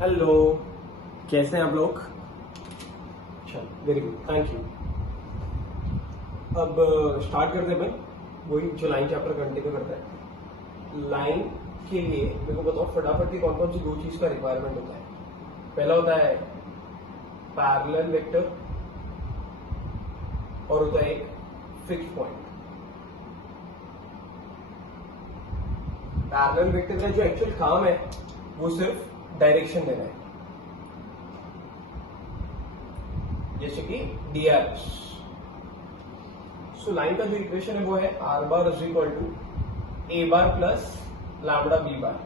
Hello, कैसे हैं आप लोग? अच्छा, वेरी गुड, थैंक यू। अब स्टार्ट करते हैं भाई। वही जो लाइन चैप्टर कंटिन्यू करता है। लाइन के लिए मेरे को बताओ फटाफट की कौन कौन सी दो चीज का रिक्वायरमेंट होता है। पहला होता है पैरेलल वेक्टर और होता है एक फिक्स पॉइंट। पैरेलल वेक्टर का जो एक्चुअल काम है वो सिर्फ डायरेक्शन देना है, जैसे कि dr। सो लाइन का जो इक्वेशन है वो है r bar is equal to a bar plus lambda b bar,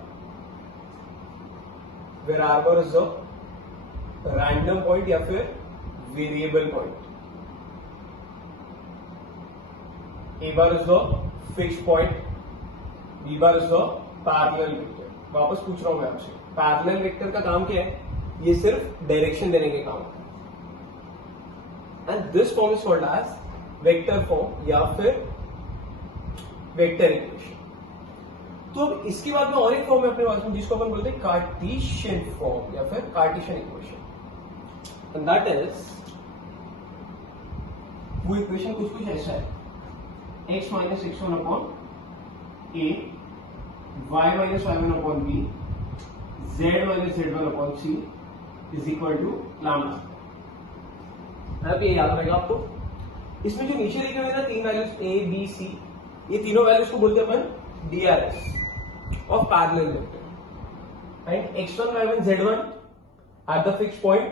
where r bar is the random point या फिर variable point, a bar is the fix point, b bar is the parallel vector. वापस पूछ रहा हूं मैं आपसे, parallel vector का काम क्या है? ये सिर्फ डायरेक्शन देने के काम है। And this form is called as vector form या फिर वेक्टर इक्वेशन। तो अब इसके बाद में और एक फॉर्म है अपने पास में जिसको अपन बोलते हैं कार्टेशियन फॉर्म या फिर Cartesian equation. And that is, वो इक्वेशन कुछ ऐसा है, x minus X one upon A, y minus Y one upon B, z minus Z one upon C is equal to lambda. अब ये याद रहेगा आपको। इसमें जो नीचे लिखे हुए ना तीन वैल्यूज a b c, ये तीनों वैल्यूज को बोलते हैं अपन drs of parallel vector. And x1 y1 z1 at the fix point,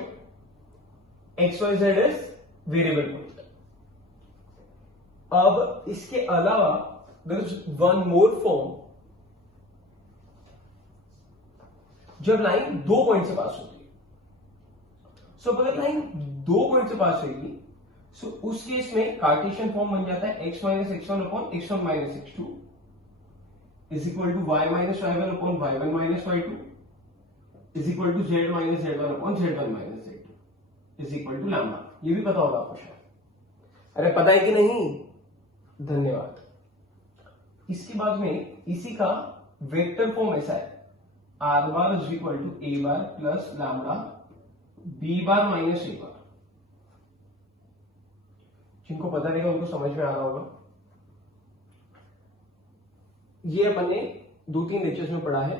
x y z is variable point. अब इसके अलावा there is one more form, जब लाइन दो पॉइंट से पास होती है। सो अगर लाइन दो पॉइंट से पास होगी, सो उस केस में कार्टेशियन फॉर्म बन जाता है x minus X one upon X one minus X two is equal to Y minus Y one upon Y one minus Y two is equal to Z minus Z one upon Z one minus Z two is equal to lambda. ये भी पता होगा आपको शायद। अरे पता है कि नहीं? धन्यवाद। इसके बाद में इसी का वेक्टर फॉर्म ऐसा है, R bar is equal to A bar plus lambda B bar minus A bar. जिनको पता रहेगा उनको समझ में आ रहा होगा। ये अपन ने दो तीन लेक्चर्स में पढ़ा है।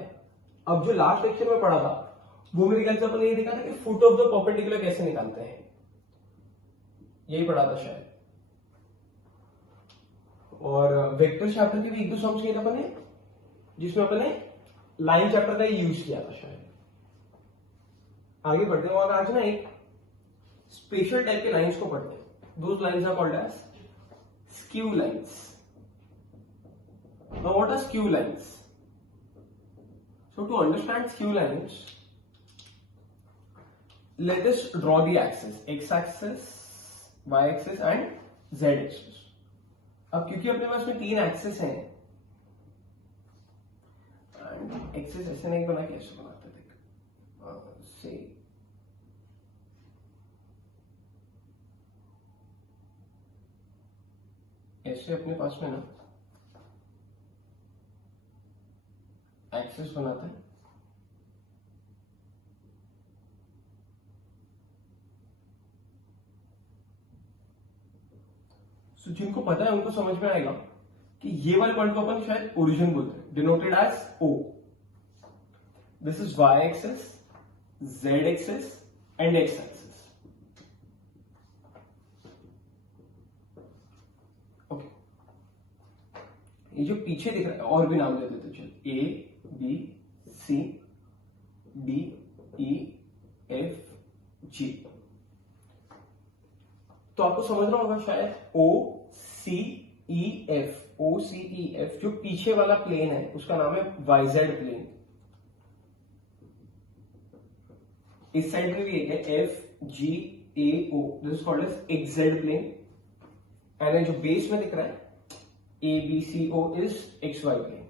अब जो लास्ट लेक्चर में पढ़ा था वो मेरे ख्याल से अपन ने ये देखा था कि फुट ऑफ द परपेंडिकुलर कैसे निकालते हैं, यही पढ़ा था शायद। और वेक्टर चैप्टर के भी एक दो सम्स किए थे अपन ने, जिसमें अपन ने लाइन चैप्टर का यूज किया था शायद। आगे बढ़ते हैं और आज ना एक स्पेशल टाइप के लाइंस को पढ़ते हैं। Those lines are called as skew lines. Now what are skew lines? So to understand skew lines, let us draw the axis, x axis, y axis and z axis. अब क्योंकि अपने पास में तीन axis हैं, and axis ऐसे नहीं बना, कैसे बनाते देख से ऐसे अपने पास में ना एक्सिस बनाते हैं। सो जिनको पता है उनको समझ में आएगा कि ये वाले पॉइंट को अपन शायद ओरिजिन बोलते हैं, denoted as O. This is y axis, z axis and x axis. ये जो पीछे दिख रहा है और भी नाम दे देते चल, A B C D E F G. तो आपको समझना होगा शायद ओ सी ई एफ, ओ सी ई एफ जो पीछे वाला प्लेन है उसका नाम है वाईजेड प्लेन। इस साइड में भी एक है F G A O, this is called as XZ plane. And जो बेस में दिख रहा है A B C O is X Y plane.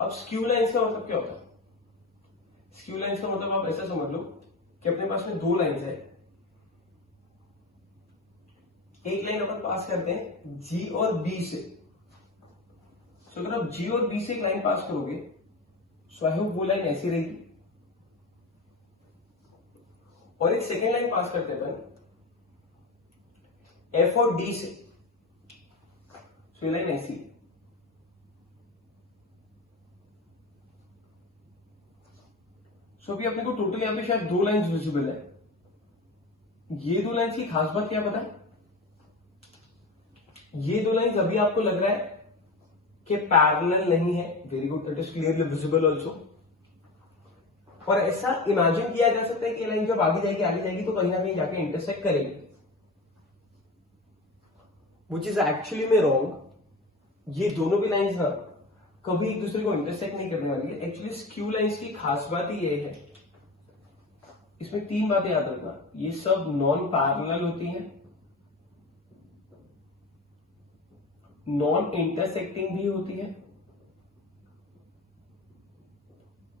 अब स्क्यू लाइंस का मतलब क्या होता है? स्क्यू लाइंस का मतलब आप ऐसा समझ लो कि अपने पास में दो लाइंस है, एक लाइन अपन पास करते हैं जी और बी से। तो अगर आप जी और बी से एक लाइन पास करोगे, सो आई होप वो लाइन ऐसी रहेगी, और एक सेकेंड लाइन पास करते हैं अपन एफ और डी से, सो ये लाइन ऐसी, सो अभी अपने को टोटल यहां पे शायद 2 लाइंस विजिबल है। ये 2 लाइंस की खास बात क्या पता है? ये 2 लाइंस अभी आपको लग रहा है कि पैरेलल नहीं है, very good, it is clearly visible also. और ऐसा इमेजिन किया जा सकता है कि लाइन जब आगे जाएगी तो कहीं ना कहीं जाके इंटरसेक्ट करेगी, विच इज एक्चुअली में रॉन्ग। ये दोनों भी लाइंस ना कभी एक दूसरे को इंटरसेक्ट नहीं करने वाली है। एक्चुअली स्क्यू लाइंस की खास बात ही ये है, इसमें 3 बातें याद रखना, ये सब नॉन पैरेलल होती हैं, नॉन इंटरसेक्टिंग भी होती है,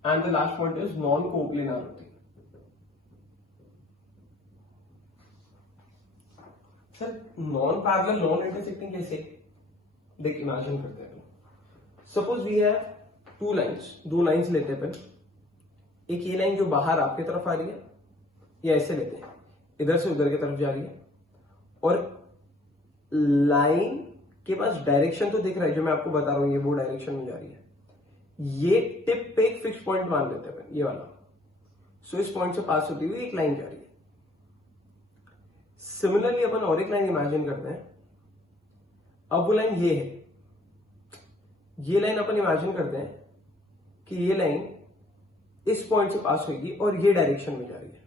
and the last point is non coplanar होती है। Sir non parallel non intersecting कैसे? देख इमेजिन करते हैं, suppose we have 2 lines, 2 lines लेते हैं अपन, एक ये लाइन जो बाहर आपकी तरफ आ रही है, या ऐसे लेते हैं इधर से उधर की तरफ जा रही है, और लाइन के पास डायरेक्शन तो दिख रहा है, जो मैं आपको बता रहा हूं ये वो डायरेक्शन में जा रही है। ये टिप पे एक फिक्स पॉइंट मान लेते हैं ये वाला, सो इस पॉइंट से पास होती हुई एक लाइन जा रही है। सिमिलरली अपन और एक लाइन इमेजिन करते हैं, अब वो लाइन ये है, ये लाइन अपन इमेजिन करते हैं कि ये लाइन इस पॉइंट से पास होगी और ये डायरेक्शन में जा रही है।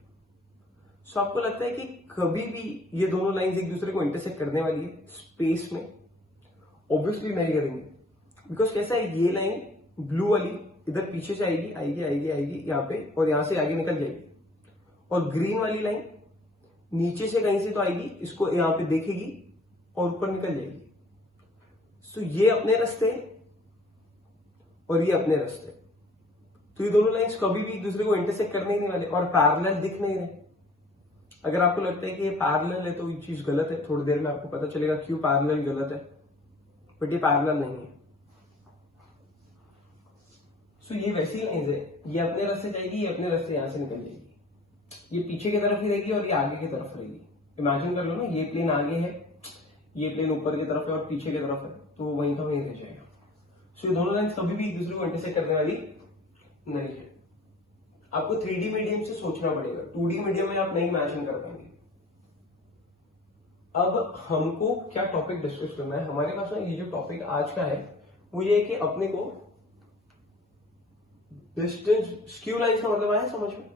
सो आपको लगता है कि कभी भी ये दोनों लाइंस एक दूसरे को इंटरसेक्ट करने वाली है स्पेस में? ऑब्वियसली नहीं करेंगे, बिकॉज कैसा है, ये लाइन ब्लू वाली इधर पीछे से आएगी आएगी आएगी आएगी यहाँ पे, और यहां से आगे निकल जाएगी, और ग्रीन वाली लाइन नीचे से कहीं से तो आएगी, इसको यहां पे देखेगी और ऊपर निकल जाएगी। सो ये अपने रास्ते और ये अपने रास्ते, तो ये दोनों लाइंस कभी भी एक दूसरे को इंटरसेक्ट करने ही नहीं वाले, और पैरेलल दिख नहीं रहे। अगर आपको लगता है कि ये पैरेलल है तो ये चीज गलत है, थोड़ी देर में आपको पता चलेगा क्यों पैरेलल गलत है, बट ये पैरेलल नहीं है। सो ये वैसी लाइंस है, ये अपने रास्ते जाएगी, ये अपने रास्ते यहां से निकल जाएगी, ये पीछे की तरफ ही रहेगी और ये आगे की तरफ रहेगी। इमेजिन कर लो ना, ये प्लेन आगे है, ये प्लेन ऊपर की तरफ है और पीछे की तरफ है, तो वहीं का वहीं रह जाएगा। सो ये दोनों लाइंस कभी भी एक दूसरे को इंटरसेक्ट करने वाली नहीं है। आपको 3D मीडियम से सोचना पड़ेगा, 2D मीडियम में आप नहीं इमेजिन कर पाएंगे। अब हमको क्या टॉपिक डिस्कस करना है, हमारे पास ना ये जो टॉपिक आज का है वो ये है कि अपने को डिस्टेंस, स्क्यू लाइंस का मतलब आया समझ में?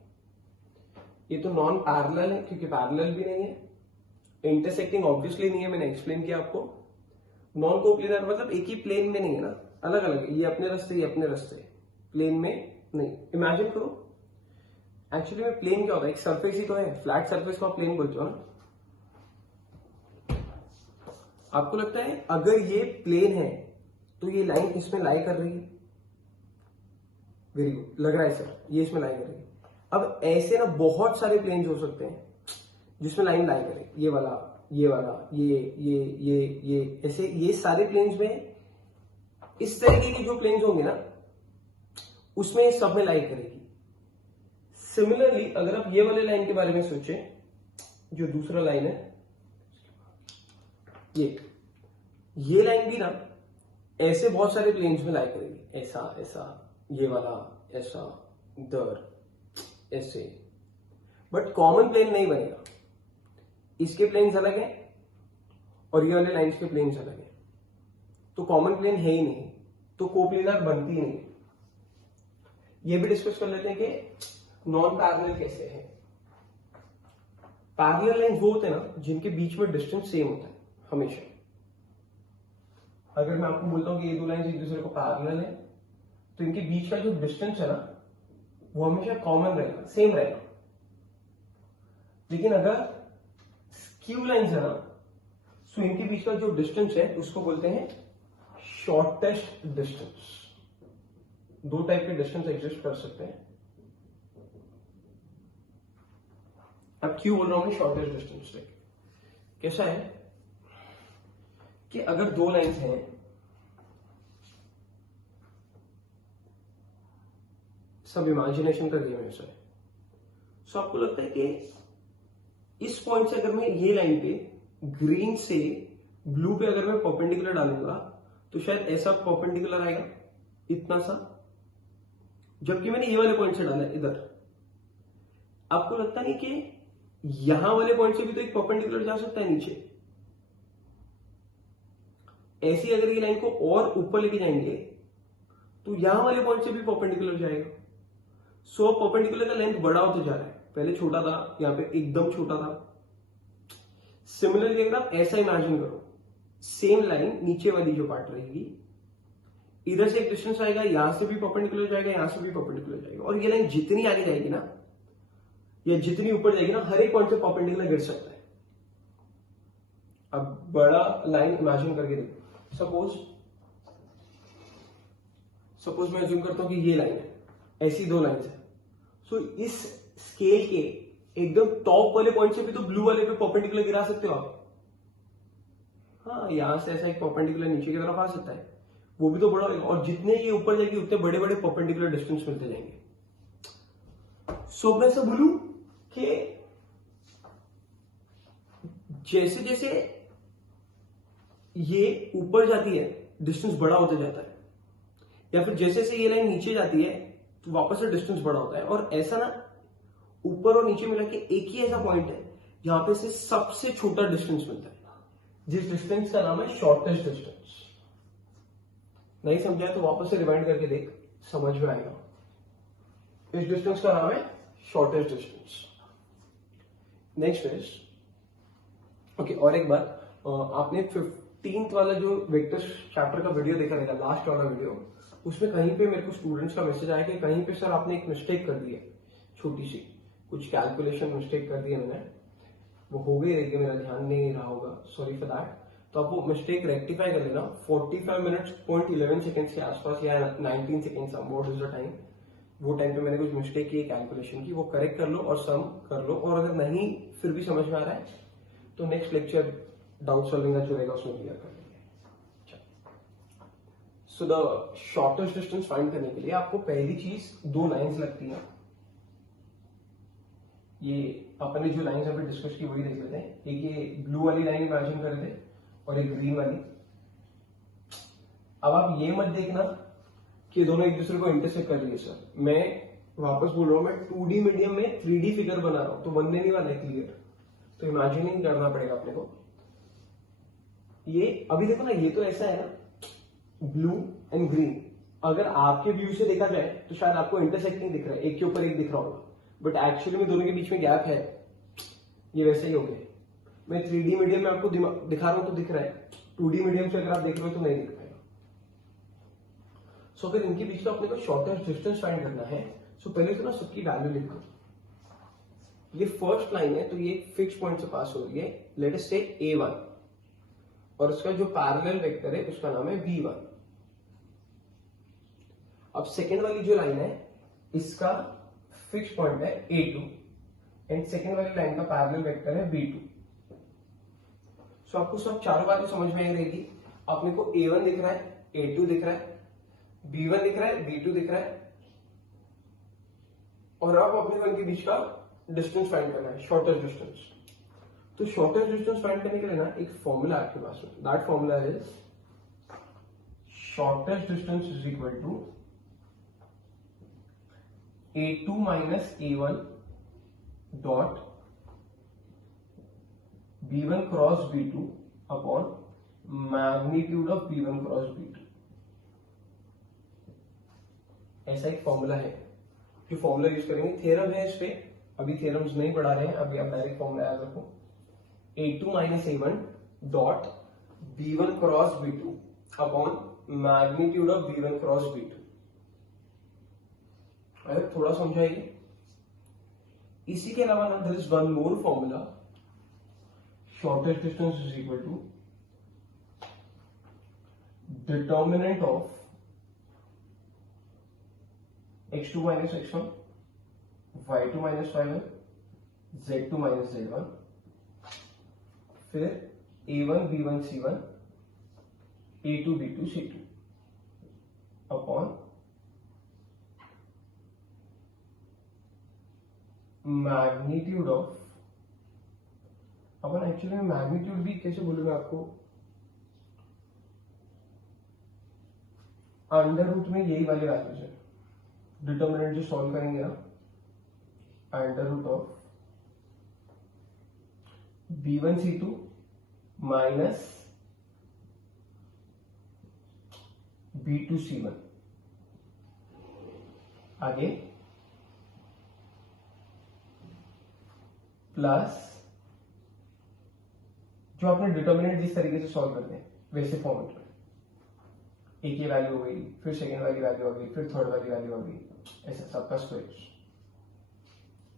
ये तो नॉन पैरेलल है क्योंकि पैरेलल भी नहीं है, इंटरसेक्टिंग ऑब्वियसली नहीं है, मैंने एक्सप्लेन किया आपको। नॉन कोप्लेनर मतलब एक ही प्लेन में नहीं है ना, अलग अलग, ये अपने रास्ते ये अपने रास्ते, प्लेन में नहीं। इमेजिन करो, एक्चुअली में प्लेन क्या होता है, एक सरफेस ही तो है, फ्लैट सरफेस को आप प्लेन बोलते हो ना। आपको लगता है अगर ये प्लेन है तो ये लाइन इसमें लाई कर रही है? वेरी गुड, लग रहा है सर ये इसमें लाई कर रही है। अब ऐसे ना बहुत सारे प्लेन्स हो सकते हैं जिसमें लाइन लाई करे, ये वाला, ये वाला, ये ऐसे, ये सारे प्लेन्स में इस तरीके के जो प्लेन्स होंगे ना उसमें सब में लाई करेगी। सिमिलरली अगर आप ये वाले लाइन के बारे में सोचें, जो दूसरा लाइन है ये लाइन भी ना ऐसे बहुत सारे प्लेन्स में लाई करेगी, ऐसा ऐसा, ये वाला ऐसा, इधर ऐसे, बट कॉमन प्लेन नहीं बनेगा। इसके प्लेन्स अलग हैं और ये वाले लाइंस के प्लेन्स अलग हैं, तो कॉमन प्लेन है ही नहीं, तो कोप्लेनर बनती ही नहीं। ये भी डिस्कस कर लेते हैं कि नॉन पैरेलल कैसे है। पैरेलल लाइंस वो होते हैं ना जिनके बीच में डिस्टेंस सेम होता है हमेशा। अगर मैं आपको बोलता हूं कि ये दो लाइंस एक दूसरे को पैरेलल है, तो इनके बीच का जो डिस्टेंस है ना वो हमेशा कॉमन रहेगा, सेम रहेगा। लेकिन अगर स्क्यू लाइंस है ना, तो इनके बीच का जो डिस्टेंस है उसको बोलते हैं शॉर्टेस्ट डिस्टेंस। दो टाइप के डिस्टेंस एग्जिस्ट कर सकते हैं। अब क्यों बोल रहा हूं मैं शॉर्टेस्ट डिस्टेंस? कैसा है कि अगर दो लाइंस हैं, सब इमेजिनेशन का गेम है सर। सो आपको लगता है कि इस पॉइंट से अगर मैं ये लाइन पे ग्रीन से ब्लू पे अगर मैं परपेंडिकुलर डालूंगा तो शायद ऐसा परपेंडिकुलर आएगा, इतना सा, जबकि मैंने ये वाले पॉइंट से डाला है इधर। आपको लगता नहीं कि यहां वाले पॉइंट से भी तो एक परपेंडिकुलर जा सकता है नीचे? ऐसी अगर ये लाइन को और ऊपर लेके जाएंगे तो यहां वाले पॉइंट से भी परपेंडिकुलर जाएगा। सो परपेंडिकुलर का लेंथ बड़ा होता जा रहा है, पहले छोटा था, यहां पे एकदम छोटा था। सिमिलरली अगर आप ऐसा इमेजिन करो, सेम लाइन नीचे वाली जो पार्ट रहेगी, इधर से एक डिस्टेंस आएगा, यहां से भी परपेंडिकुलर जाएगा, यहां से भी परपेंडिकुलर जाएगा, और ये लाइन जितनी आगे जाएगी ना या जितनी ऊपर जाएगी ना, हर एक पॉइंट से परपेंडिकुलर गिर सकता है। अब बड़ा लाइन इमेजिन करके देखो। सपोज मैं अज्यूम करता हूं कि ये लाइन है, ऐसी दो लाइन है। सो इस स्केल के एकदम टॉप वाले पॉइंट से भी तो ब्लू वाले पे परपेंडिकुलर गिरा सकते हो आप। हाँ, यहां से ऐसा एक परपेंडिकुलर नीचे की तरफ आ सकता है, वो भी तो बड़ा होगा, और जितने ये ऊपर जाएगी उतने बड़े बड़े परपेंडिकुलर डिस्टेंस मिलते जाएंगे। सो मैं ऐसा बोलूं कि जैसे जैसे ये ऊपर जाती है डिस्टेंस बड़ा होता जाता है, या फिर जैसे जैसे ये लाइन नीचे जाती है तो वापस से डिस्टेंस बड़ा होता है। और ऐसा ना ऊपर और नीचे मिला के एक ही ऐसा पॉइंट है जहां पे से सबसे छोटा डिस्टेंस मिलता है, जिस डिस्टेंस का नाम है शॉर्टेस्ट डिस्टेंस। नहीं समझा तो वापस से रिवाइंड करके देख, समझ में आएगा। इस डिस्टेंस का नाम है shortest distance. Next is okay, और एक बात, आपने 15th वाला जो वेक्टर चैप्टर का वीडियो देखा रहेगा, लास्ट वाला वीडियो, उसमें कहीं पे मेरे को स्टूडेंट्स का मैसेज आया कि कहीं पे सर आपने एक मिस्टेक कर दी है, छोटी सी कुछ कैलकुलेशन मिस्टेक कर दी है मैंने, वो हो गई रहेगी, मेरा ध्यान नहीं रहा होगा, सॉरी फॉर दैट। तो आप वो मिस्टेक रेक्टिफाई कर लेना 45 मिनट्स पॉइंट 11 सेकेंड्स के आसपास या 19 seconds, what is the time, वो टाइम पे मैंने कुछ मिस्टेक की कैलकुलेशन की, वो करेक्ट कर लो और सम कर लो। और अगर नहीं फिर भी समझ में आ रहा है तो नेक्स्ट लेक्चर डाउट सॉल्विंग का जो रहेगा उसमें क्लियर कर लेंगे। So the shortest distance find करने के लिए आपको पहली चीज दो लाइंस लगती हैं। ये अपने जो लाइंस अभी डिस्कस की वही देख लेते हैं। एक ये ब्लू वाली लाइन इमेजिन कर दे और एक ग्रीन वाली। अब आप ये मत देखना कि दोनों एक दूसरे को इंटरसेक्ट कर लिए। सर मैं वापस बोल रहा हूं, मैं 2D मीडियम में 3D फिगर बना रहा हूं, तो बनने नहीं वाला है क्लियर, तो इमेजिनिंग करना पड़ेगा अपने को। ये अभी देखो ना, ये तो ऐसा है ना ब्लू एंड ग्रीन, अगर आपके व्यू से देखा जाए तो शायद आपको इंटरसेक्ट नहीं दिख रहा है, एक के ऊपर एक दिख रहा होगा, बट एक्चुअली में दोनों के बीच में गैप है। ये वैसे ही हो गया। मैं 3D मीडियम में आपको दिखा रहा हूं तो दिख रहा है, 2D मीडियम से अगर आप देख रहे हो तो नहीं दिख पाएगा। सो फिर इनके बीच में अपने को शॉर्टेस्ट डिस्टेंस फाइंड करना है। सो पहले तो ना सबकी वैल्यू लिखो। ये फर्स्ट लाइन है तो ये फिक्स पॉइंट से पास हो रही है, लेट अस से A1, और उसका जो पैरेलल वेक्टर है उसका नाम है V1। अब सेकेंड वाली जो लाइन है इसका फिक्स पॉइंट है A2 एंड सेकेंड वाली लाइन का पैरेलल वेक्टर है V2। सो आपको सब चारों बातें समझ में आई रहेगी। अपने को A1 दिख रहा है, A2 दिख रहा है, B1 दिख रहा है, B2 दिख रहा है, और अब अपने को इनके बीच का डिस्टेंस फाइंड करना है, शॉर्टेस्ट डिस्टेंस। तो शॉर्टेस्ट डिस्टेंस फाइंड करने के लिए ना एक फॉर्मूला आपके पास है, that formula is shortest distance is equal to A2 minus A1 dot B1 cross B2 upon magnitude of B1 cross B2। ऐसा एक फॉर्मूला है जो फॉर्मूला यूज करेंगे, थ्योरम है इस पे, अभी थ्योरम्स नहीं पढ़ा रहे हैं, अभी आप डायरेक्ट फॉर्मूला याद रखो। A2 minus A1 dot B1 cross B2 upon magnitude of B1 cross B2। अरे थोड़ा समझाइए। इसी के अलावा ना there is one more formula, shortest distance is equal to determinant of x2 minus x1, y2 minus y1, z2 minus z1, फिर a1 b1 c1, a2 b2 c2 upon magnitude of actually मैं magnitude भी कैसे बोलूंगा आपको, under root में यही वाली values है, डिटर्मिनेंट जो सॉल्व करेंगे ना, under root of b1c2 minus b2c1, आगे प्लस जो आपने डिटर्मिनेंट जिस तरीके से सॉल्व करते हैं वैसे फॉर्मेट में, एक ये वैल्यू हो गई, फिर सेकेंड वाली वैल्यू हो गई, फिर थर्ड वाली वैल्यू हो गई, ऐसा सबका स्क्वायर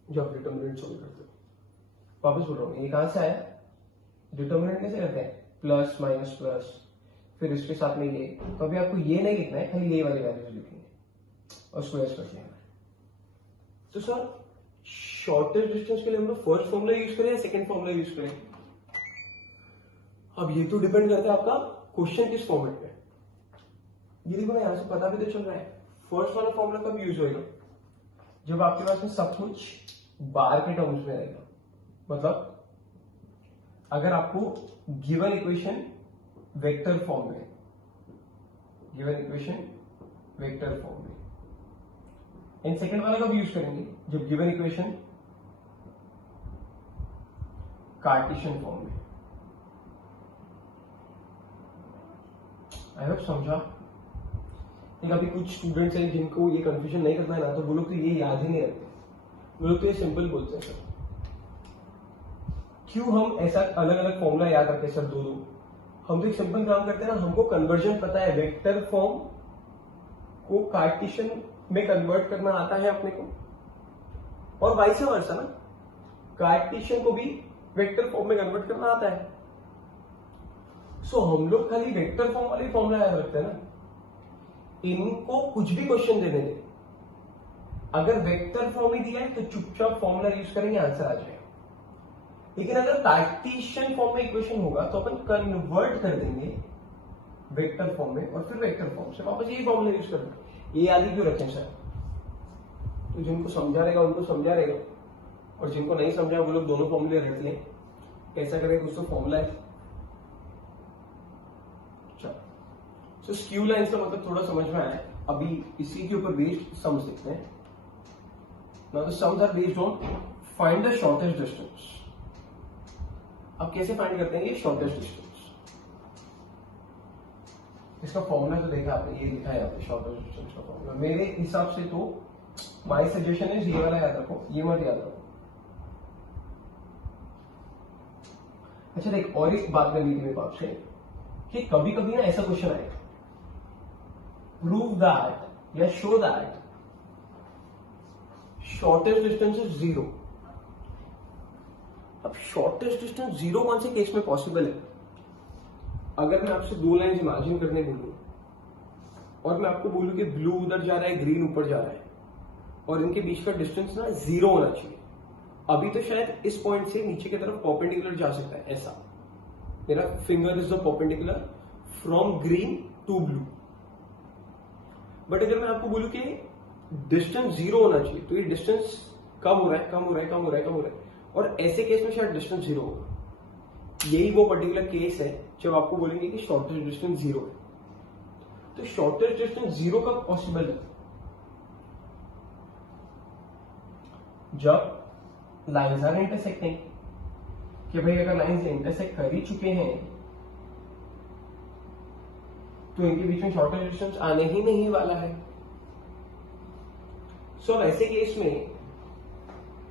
जो आप डिटर्मिनेंट सॉल्व करते हो। वापस बोल रहा हूँ, ये कहां से आया, डिटर्मिनेंट कैसे करते हैं, प्लस माइनस प्लस, फिर इसके साथ में ये, तो अभी आपको ये नहीं लिखना है, खाली ये वाली वैल्यूज लिखेंगे और स्क्वायर करते हैं। तो सर शॉर्टेस्ट डिस्टेंस के लिए हम लोग फर्स्ट फॉर्मूला यूज करें या सेकंड फॉर्मूला यूज करें, अब ये तो डिपेंड करता है आपका क्वेश्चन किस फॉर्मेट में। ये देखो ना, यहां से पता भी तो चल रहा है फर्स्ट वाला फॉर्मूला कब यूज होगा, जब आपके पास में सब कुछ बार के टर्म्स में रहेगा। मतलब अगर आपको गिवन इक्वेशन वेक्टर फॉर्म में, गिवन इक्वेशन वेक्टर फॉर्म में, इन सेकंड वाला कब यूज करेंगे, जब गिवन इक्वेशन कार्टेशियन फॉर्म में। आई होप समझा। अभी कुछ स्टूडेंट्स हैं जिनको ये कंफ्यूजन नहीं करना है ना, तो वो लोग तो ये याद ही नहीं रखते, वो लोग तो ये सिंपल बोलते हैं सर क्यों हम ऐसा अलग अलग फॉर्मूला याद रखते हैं सर दो, हम तो एक सिंपल काम करते हैं ना, हमको कन्वर्जन पता है, वेक्टर फॉर्म को कार्टेशियन में कन्वर्ट करना आता है अपने को, और वाइस वर्सा ना, कार्टेशियन को भी वेक्टर फॉर्म में कन्वर्ट करना आता है। सो हम लोग खाली वेक्टर फॉर्म वाले फॉर्मूला याद रखते हैं ना, इनको कुछ भी क्वेश्चन देने दे, अगर वेक्टर फॉर्म ही दिया है तो चुपचाप फॉर्मूला यूज करेंगे, आंसर आ जाएगा। लेकिन अगर कार्टेशियन फॉर्म में इक्वेशन होगा तो अपन कन्वर्ट कर देंगे वेक्टर फॉर्म में, और फिर वेक्टर फॉर्म से वापस यही फॉर्मूला यूज करेंगे। ये याद ही क्यों रखें सर, तो जिनको समझा रहेगा उनको समझा रहेगा, और जिनको नहीं समझा वो लोग दोनों फॉर्मूले रख लें, कैसा करेगा कुछ तो फॉर्मूला है। तो स्क्यू लाइन का मतलब थोड़ा समझ में आया। अभी इसी के ऊपर बेस्ड सम्स देखते हैं। Now the sums are based on find the shortest distance. अब कैसे फाइंड करते हैं ये शॉर्टेस्ट डिस्टेंस, इसका फॉर्मूला तो देखा आपने, ये लिखा है यहाँ पे शॉर्टेस्ट डिस्टेंस का फॉर्मूला। मेरे हिसाब से तो माय सजेशन है ये वाला याद रखो, ये मत याद रखो। अच्छा देख, और एक बात करनी थी मेरे आपसे कि कभी कभी ना ऐसा क्वेश्चन आएगा, प्रूव दैट या show that shortest distance is 0। अब शॉर्टेस्ट डिस्टेंस 0 कौन से केस में पॉसिबल है, अगर मैं आपसे दो लाइन इमेजिन करने बोलूं और मैं आपको बोलूं कि ब्लू उधर जा रहा है, ग्रीन ऊपर जा रहा है, और इनके बीच का डिस्टेंस ना 0 होना चाहिए। अभी तो शायद इस पॉइंट से नीचे की तरफ परपेंडिकुलर जा सकता है, ऐसा मेरा finger is the perpendicular from green to blue. But अगर मैं आपको बोलूं कि डिस्टेंस 0 होना चाहिए, तो ये डिस्टेंस कम हो रहा है, कम हो रहा है, कम हो रहा है, कम हो रहा है, और ऐसे केस में शायद डिस्टेंस 0 होगा। यही वो पर्टिकुलर केस है जब आपको बोलेंगे कि शॉर्टेस्ट डिस्टेंस 0 है। तो शॉर्टेस्ट डिस्टेंस 0 कब पॉसिबल है, जब लाइन्स आर इंटरसेक्टिंग, कि भाई अगर लाइन्स इंटरसेक्ट कर ही चुके हैं तो इनके बीच में शॉर्टेस्ट डिस्टेंस आने ही नहीं वाला है। सो ऐसे केस में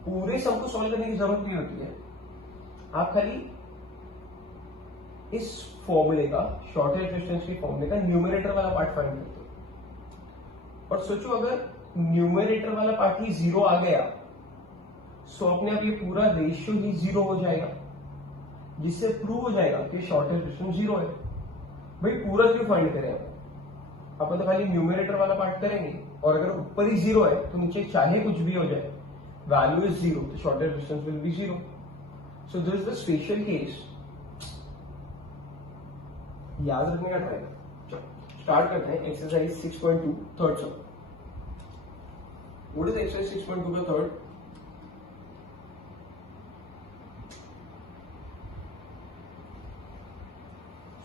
पूरे सम को सॉल्व करने की जरूरत नहीं होती है, आप खाली इस फॉर्मूले का, शॉर्टेस्ट डिस्टेंस के फॉर्मूले का न्यूमरेटर वाला पार्ट फाइंड करते हो। और सोचो अगर न्यूमरेटर वाला पार्ट ही 0 आ गया, सो अपने आप ये पूरा रेशियो ही 0 हो जाएगा, जिससे प्रूव हो जाएगा कि शॉर्टेस्ट डिस्टेंस 0 है। भाई पूरा क्यों फाइंड करें, अपन तो खाली न्यूमरेटर वाला पार्ट करेंगे, और अगर ऊपर ही 0 है तो नीचे चाहे कुछ भी हो जाए, वैल्यू इज 0, तो shortest distance will be 0। So this is the special case, याद रखने का ट्राई करो। स्टार्ट करते हैं exercise 6.2 third some. What is exercise 6.2 का third,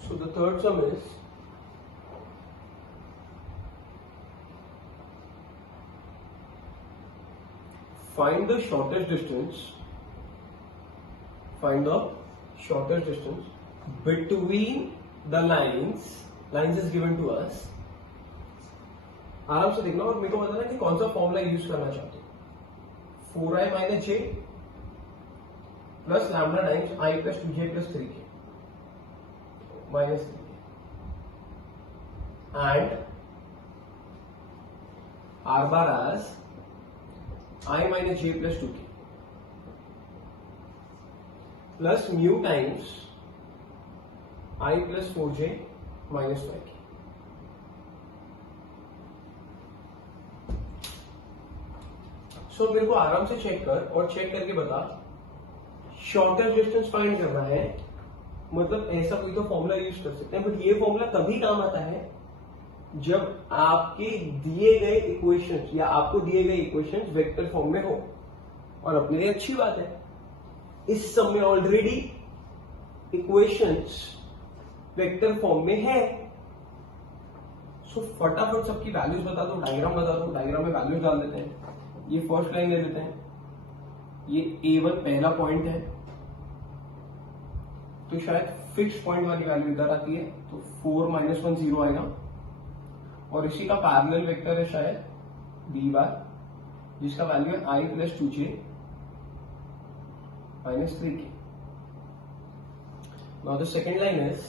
So the third sum is find the shortest distance. Find the shortest distance between the lines. Lines is given to us. आराम से देखना और मेरे को बताना कि कौन सा फॉर्मूला यूज करना चाहते हो. 4i minus J plus lambda times I plus 2j plus 3k minus 3k and r bar as i minus j plus 2k plus mu times i plus 4j minus 5k. So मेरे को आराम से check कर और check करके बता. Shortest distance find करना है, मतलब ऐसा कोई तो फॉर्मूला यूज कर सकते हैं, बट ये फॉर्मूला तभी काम आता है जब आपके दिए गए इक्वेशंस या आपको दिए गए इक्वेशंस वेक्टर फॉर्म में हो. और अपने लिए अच्छी बात है, इस सब में ऑलरेडी इक्वेशंस वेक्टर फॉर्म में है. सो फटाफट सबकी वैल्यूज बता दो, डायग्राम बता दो, डायग्राम में वैल्यूज डाल देते हैं. ये फर्स्ट लाइन ले लेते हैं. ये A1 पहला पॉइंट है, तो शायद फिक्स पॉइंट वाली वैल्यू इधर आती है, तो 4 माइनस 1 0 आएगा. और इसी का पैरेलल वेक्टर है शायद B बार, जिसका वैल्यू है I plus 2j minus 3k. Now the second line is,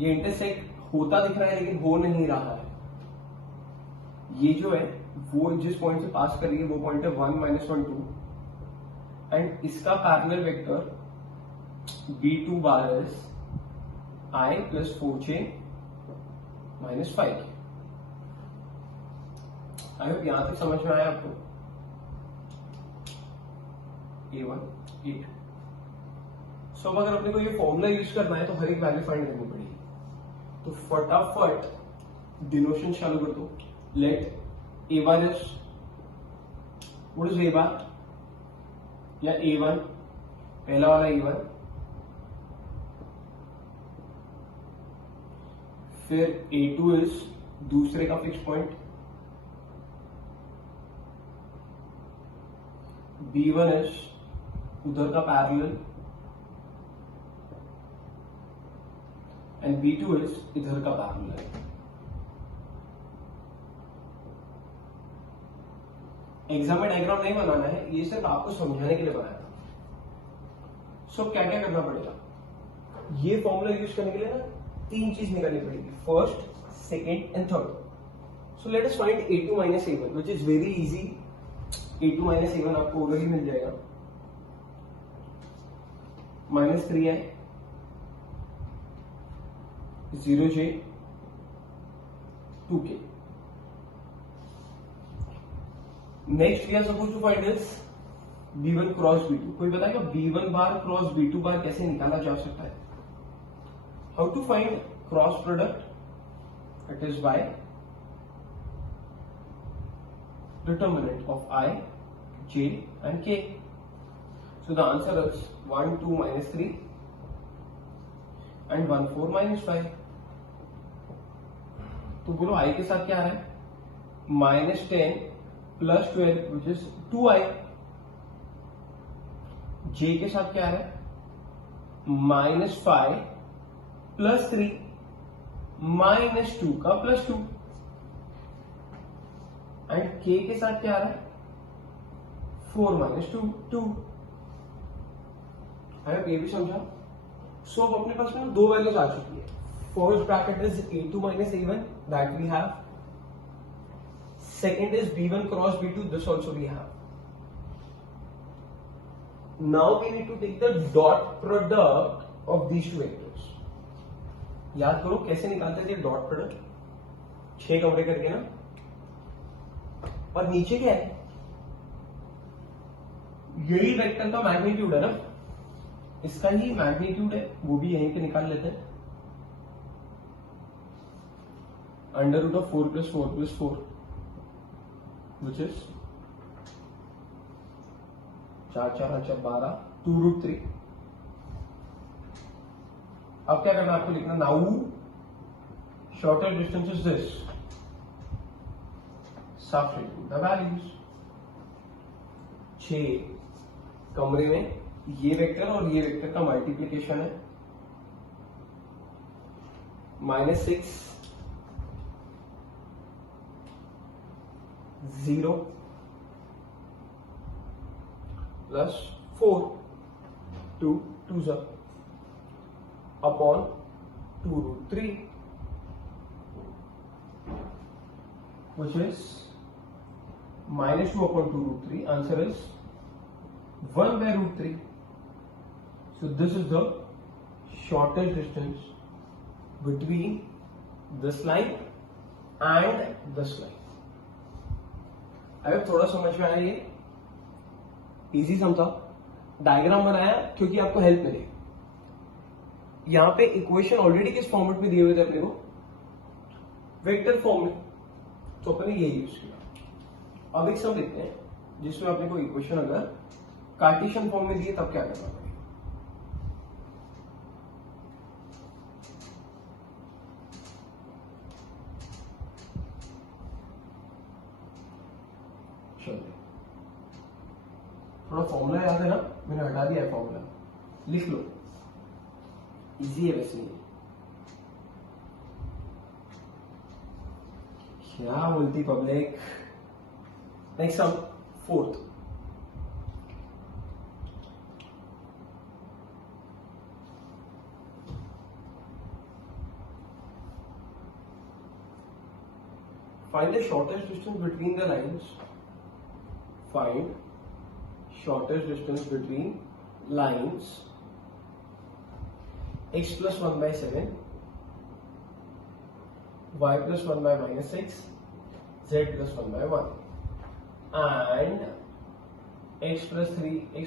ये इंटरसेक्ट होता दिख रहा है लेकिन हो नहीं रहा है. ये जो है वो जिस पॉइंट से पास कर रही है वो पॉइंट है 1 माइनस 1 2 एंड इसका parallel vector B2 bar is I plus 4j minus 5. I hope यहां तक समझ में आया आपको. A1 8. सो अब अगर अपने को ये फॉर्मूला यूज करना है तो हर एक वैल्यू फाइंड करनी पड़ेगी. तो फटाफट डिनोशन चालू कर दो. Let A1 is, what is A bar? या A1 पहला वाला A1, फिर A2 is दूसरे का फिक्स पॉइंट, B1 is उधर का पैरेलल एंड B2 is इधर का पैरेलल. एग्जाम में डायग्राम नहीं बनाना है, ये सिर्फ आपको समझाने के लिए बनाया था. सो क्या क्या करना पड़ेगा, ये फॉर्मूला यूज करने के लिए ना 3 चीज निकालनी पड़ेगी. First, second and third. So let us find A2 minus A1 which is very easy. A2 minus A1 आपको उधर ही मिल जाएगा. Minus 3i 0j 2k. Next we are suppose to find is B1 cross B2. कोई बताएगा B1 बार cross B2 बार कैसे निकाला जा सकता है? How to find cross product? It is by determinant of I, J and K. So the answer is 1 2 minus 3 and 1 4 minus 5. तो बोलो I के साथ क्या आ रहा है? Minus 10 plus 12 which is 2i. J के साथ क्या आ रहा है? माइनस 5 प्लस 3 माइनस 2 का प्लस 2. एंड K के साथ क्या आ रहा है? 4 माइनस 2 2. ये भी समझा. सो अब अपने पास में 2 वैल्यूज आ चुकी है. First bracket is A2 minus A1 that we have. Second is B1 cross B2. This also we have. Now we need to take the dot product of these two vectors. याद करो कैसे निकालते थे dot product. 6 कमरे करके ना. और नीचे क्या है? यही वेक्टर का मैग्नीट्यूड है ना, इसका ही मैग्नीट्यूड है, वो भी यहीं पे निकाल लेते हैं. Under root of 4 plus 4 plus 4 which is 4 4 12 2 root 3. अब क्या करना है आपको लिखना, now shortest distance is this, subtracting the values. 6 कमरे में ये वेक्टर और ये वेक्टर का मल्टीप्लीकेशन है, -6 0 plus 4 2 2 upon 2√3 which is -2 upon 2√3. Answer is 1/√3. So this is the shortest distance between this line and this line. अगर थोड़ा समझ में आया, ये इजी समझा, डायग्राम बनाया क्योंकि आपको हेल्प मिले। यहां पे इक्वेशन ऑलरेडी किस फॉर्मेट में दिए हुए थे अपने को, वेक्टर फॉर्म में, तो अपने ये यूज किया। अब एक सम देखते हैं जिसमें अपने को इक्वेशन अगर कार्टेशियन फॉर्म में दिए तब क्या करना पड़ेगा। चलिए, थोड़ा फॉर्मूला याद है ना, मैंने हटा दिया है फॉर्मूला, लिख लो, इजी है वैसे ही। क्या बोलती public. Next sum, 4th। Find the shortest distance between the lines. Find shortest distance between lines x plus 1/7, y plus 1/-6, z plus 1/1, and x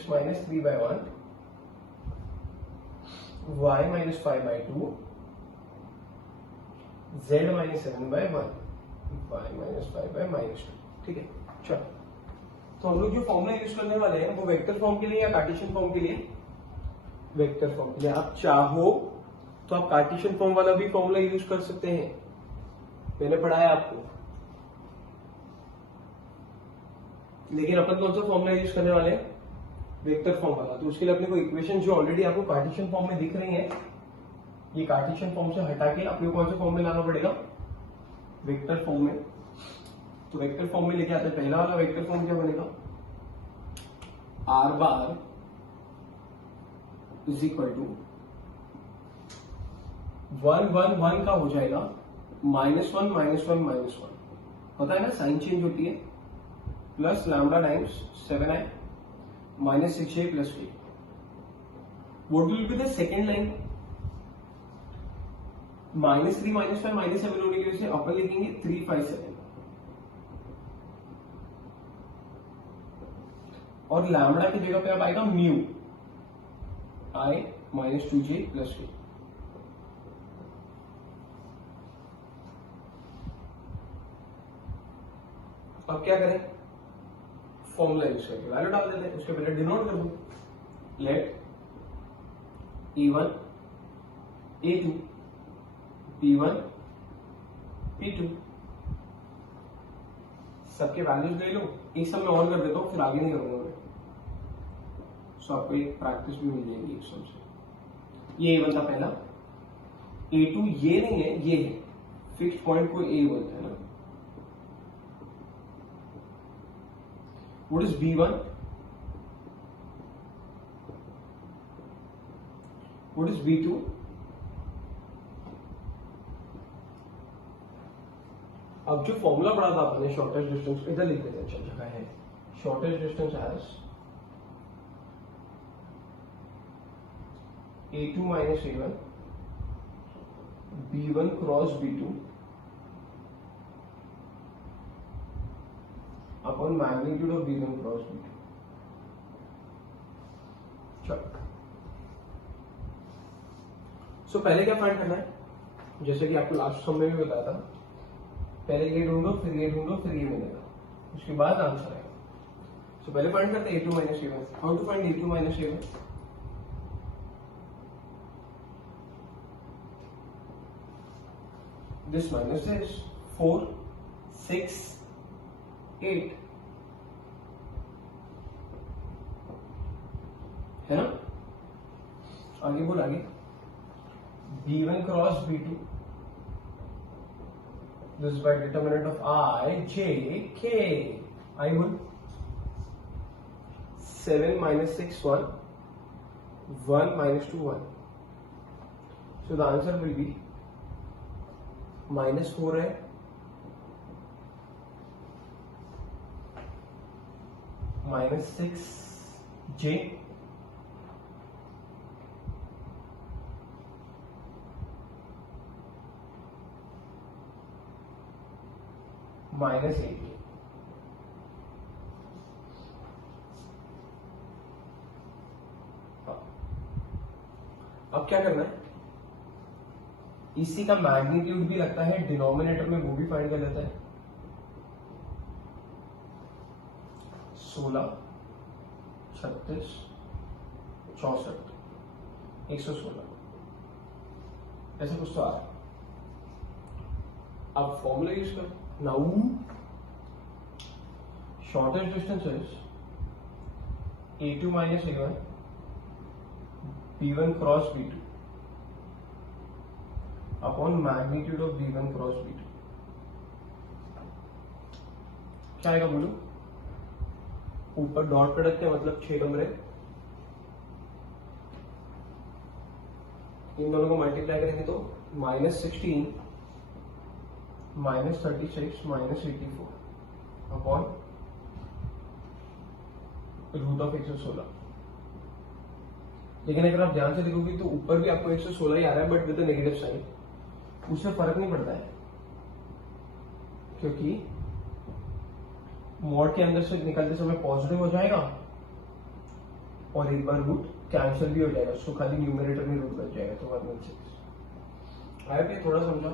minus 3/1, y minus 5/2, z minus 7/1, y minus 5/-2। ठीक है, चलो, तो हम लोग जो formula use करने वाले हैं वो वेक्टर फॉर्म के लिए या कार्टेशियन फॉर्म के लिए, वेक्टर फॉर्म के लिए। आप चाहो तो आप कार्टेशियन फॉर्म वाला भी फॉर्मूला यूज कर सकते हैं, मैंने पढ़ाया आपको। लेकिन अपन कौन सा फॉर्मूला यूज करने वाले हैं, वेक्टर फॉर्म वाला। तो उसके लिए अपने को इक्वेशन जो ऑलरेडी आपको कार्टेशियन फॉर्म में दिख रही है, ये कार्टेशियन फॉर्म से हटा के अपने को कौन से फॉर्म में लाना पड़ेगा, वेक्टर फॉर्म में। तो वेक्टर फॉर्म में लेके आते हैं, पहला वाला वेक्टर फॉर्म क्या बनेगा, r bar is equal to 1 1 1 का हो जाएगा -1 -1 -1, पता है ना, साइन चेंज होती है, plus lambda times 7i minus 6j plus 8। What will be the second line, -3 -5 -7 होने की वजह से अपन लिखेंगे 3 5 7, और लैम्डा की जगह पे अब आएगा mu i minus 2j plus 8। अब क्या करें, फॉर्मूला यूज करके वैल्यू डाल देते हैं, उसके पहले डिनोट कर दो, late E1 A2 P1 P2, सबके वैल्यूज ले लो, एक सब मैं ऑन कर देता हूँ, फिर आगे नहीं करूंगा मैं, सो आपको एक प्रैक्टिस भी मिल जाएगी इस सबसे। ये A1 था पहला, A2 ये नहीं है, ये है, फिक्स पॉइंट को A बोलते हैं ना। What is B1? What is B2? अब जो फॉर्मूला पढ़ा था आपने शॉर्टेस्ट डिस्टेंस, इधर लिख देते हैं, अच्छा जगह है, shortest distance as A2 minus A1 B1 cross B2 upon magnitude of B1 cross B2। चलो, सो पहले क्या फाइंड करना है, जैसे कि आपको लास्ट सम में भी बताया था, पहले ये ढूंढो, फिर ये ढूंढो, फिर ये मिलेगा, उसके बाद आंसर आएगा। सो पहले फाइंड करते हैं A2 minus A1। How to find A2 minus A1, this minus this, 4 6 8 है ना। आगे बोल आगे, B1 cross B2, this by determinant of I J K, I बोल 7 minus 6 1, 1 minus 2 1, so the answer will be minus 4 है, minus 6 J, minus 8। अब क्या करना है, इसी का मैग्नीट्यूड भी लगता है डिनोमिनेटर में, वो भी फाइंड कर लेता है। 16 36 64 116, ऐसा कुछ तो आ रहा है। अब फॉर्मूला यूज कर, now shortest distance is A2 minus A1 B1 cross B2 upon magnitude of B1 cross B2, क्या आएगा बोलो, ऊपर डॉट प्रोडक्ट है मतलब 6 कमरे, इन दोनों को मल्टीप्लाई करेंगे तो -16 -36 -84 अपॉन रूट ऑफ 116। लेकिन अगर आप ध्यान से देखोगे तो ऊपर भी आपको 116 ही आ रहा है, बट विद नेगेटिव साइन, उससे फर्क नहीं पड़ता है, क्योंकि मॉड के अंदर से निकलते समय पॉजिटिव हो जाएगा और एक बार रूट कैंसिल भी हो जाएगा, सो खाली न्यूमरेटर में रूट बच जाएगा, तो 116 आया। फिर थोड़ा समझा,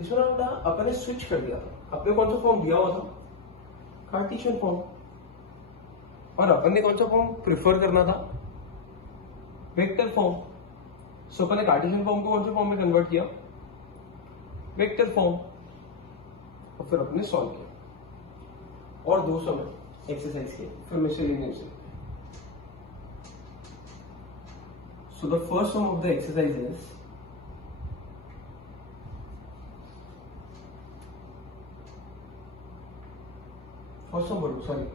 इसमें ना अपने स्विच कर दिया था, अपने कौन सा फॉर्म दिया हुआ था, कार्टेशियन फॉर्म, और अपन ने कौन सा फॉर्म प्रिफर करना था, वेक्टर फॉर्म। सो अपन ने कार्टेशियन फॉर्म को कौन से फॉर्म में कन्वर्ट किया, वेक्टर फॉर्म, और फिर अपने सॉल्व किया। और 200 में एक्सरसाइज किए, फिर miscellaneous. So the first sum of the exercise is first sum बोलो, sorry,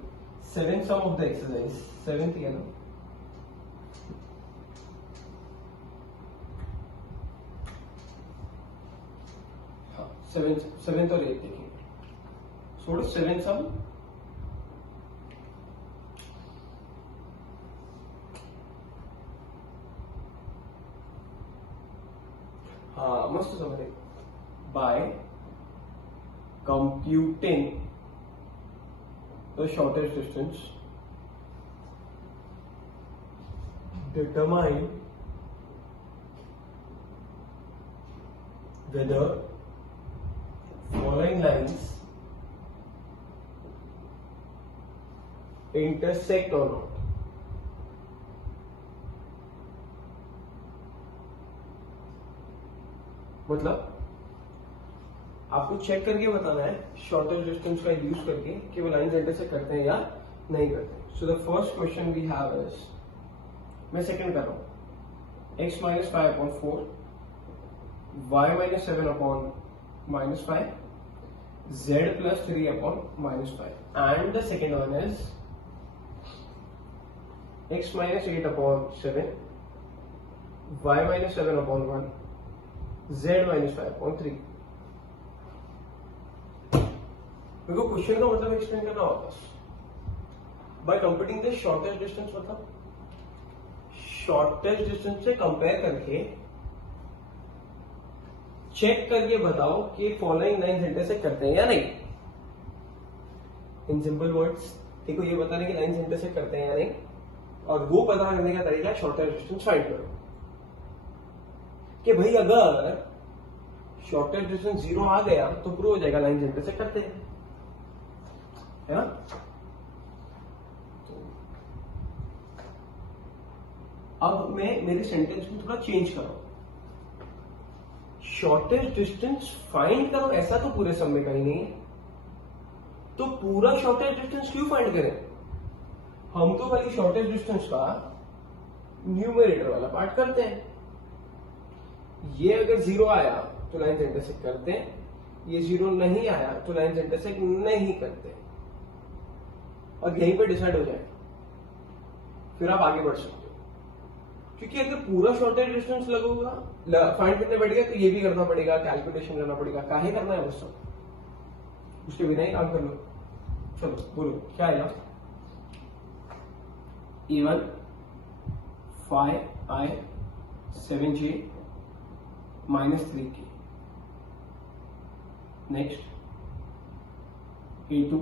seventh sum of the exercise, seventh या ना, सेवेंथ और 8 देखेंगे। सो सेवेंथ सम, हाँ मस्त समझे, by computing the shortest distance determine whether following lines intersect or not। मतलब आपको चेक करके बताना है शॉर्टेस्ट डिस्टेंस का यूज करके कि वो लाइन्स इंटरसेक्ट करते हैं या नहीं करते। So the first question we have is, मैं सेकंड कर रहा हूं, x minus 5 upon 4, y minus 7 upon minus 5, z plus 3 upon minus 5, and the second one is x minus 8 upon 7, y minus 7 upon 1, z minus 5 upon 3। मेरे को question का मतलब explain करना वापस। By computing the shortest distance, मतलब shortest distance से compare करके check करके बताओ कि फॉलोइंग लाइंस इंटरसेक्ट करते हैं या नहीं। इन सिंपल वर्ड्स देखो, ये बताने की लाइंस इंटरसेक्ट करते हैं या नहीं, और वो पता करने का तरीका शॉर्टेस्ट डिस्टेंस फाइंड करो। कि भाई अगर शॉर्टेस्ट डिस्टेंस 0 आ गया तो प्रूव हो जाएगा लाइंस इंटरसेक्ट करते हैं, है ना। अब मैं मेरे सेंटेंस में थोड़ा चेंज कर रहा हूं। शॉर्टेस्ट डिस्टेंस फाइंड करो, ऐसा तो पूरे सम में कहीं नहीं है, तो पूरा शॉर्टेस्ट डिस्टेंस क्यों फाइंड करें? हम तो खाली शॉर्टेस्ट डिस्टेंस का न्यूमरेटर वाला पार्ट करते हैं। ये अगर 0 आया तो लाइन इंटरसेक्ट करते हैं, ये 0 नहीं आया तो लाइन इंटरसेक्ट नहीं करते, और यहीं पे डिसाइड हो जाए, फिर आप आगे बढ़ सकते हो। क्योंकि अगर पूरा शॉर्टेज डिस्टेंस लगेगा, फाइंड करने बैठेगा, तो ये भी करना पड़ेगा, कैलकुलेशन करना पड़ेगा, काहे करना है बस, उसके बिना ही काम कर लो। चलो बोलो क्या आएगा? E1 5i 7j -3k। Next E2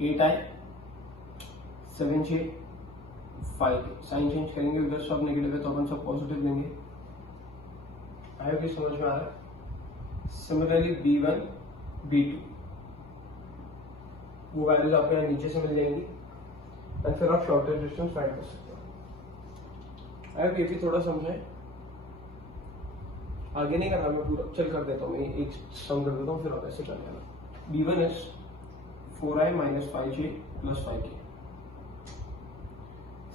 8i 7j 5k। Sign change करेंगे, उधर सब नेगेटिव है तो अपन सब पॉजिटिव लेंगे। आयो कि समझ में आ रहा है? सिमिलरली B1 B2 वो वैल्यूज आपको यहाँ नीचे से मिल जाएंगी, एंड फिर आप शॉर्टेज डिस्टेंस फाइंड कर सकते हो। आयो ये भी थोड़ा समझे, आगे नहीं कर रहा मैं, पूरा चल कर देता हूँ, मैं एक सम कर देता हूँ, फिर आप ऐसे कर लेना। B1 is 4i - 5j + 5k,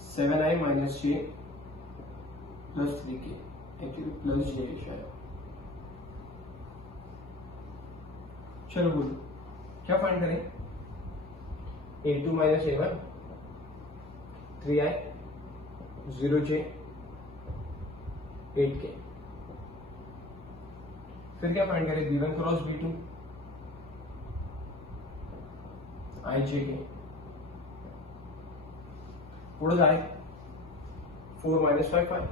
7i - j + 3k, actually plus j है शायद। चलो बोलो क्या फाइंड करें? A2 - A1 3i 0j 8k। फिर क्या फाइंड करें? B1 क्रॉस B2 ijk, उड़ जाए 4 - 5 5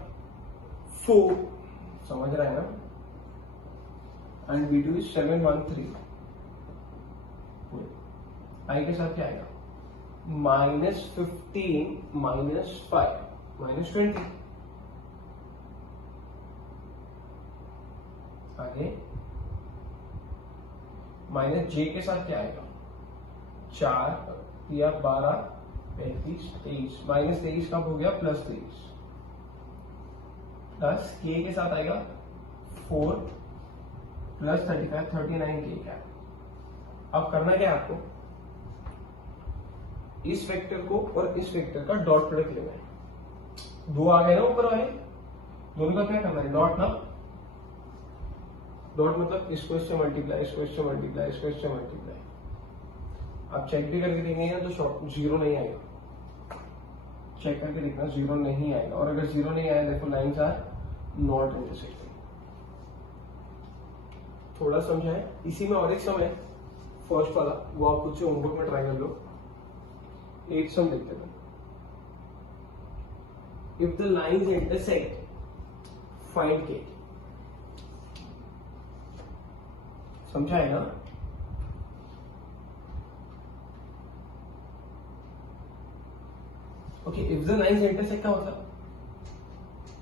4, समझ रहा है ना? And B2 is 7 1 3। आई के साथ क्या आएगा? -15 - 5 -20। आगे -j के साथ क्या आएगा? 4 या 12 35 23, -23 कब हो गया? +23। प्लस k के साथ आएगा 4 + 35 39k। क्या अब करना क्या है आपको? इस वेक्टर को और इस वेक्टर का डॉट प्रोडक्ट लेना है। दो आ गए ना ऊपर वाले, दोनों का क्या करना है? डॉट ना, डॉट मतलब इसको इससे मल्टीप्लाई, इसको इससे मल्टीप्लाई, इसको इससे मल्टीप्लाई। आप चेक भी करके देखेंगे ना तो 0 नहीं आएगा, चेक करके देखना 0 नहीं आएगा। और अगर 0 नहीं आया देखो लाइन्स आर नॉट इंटरसेक्टिंग। थोड़ा समझा है? इसी में और एक सम है, फर्स्ट वाला, वो आप खुद से होमवर्क में ट्राई कर लो। एक सम देखते हैं। If the lines intersect find k। समझा है ना? Okay, if the lines intersect का मतलब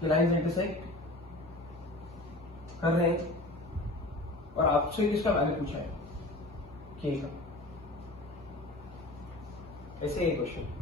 लाइन्स इंटरसेक्ट कर रहे हैं और आपसे किसका वैल्यू पूछा है? k का। ऐसे एक question.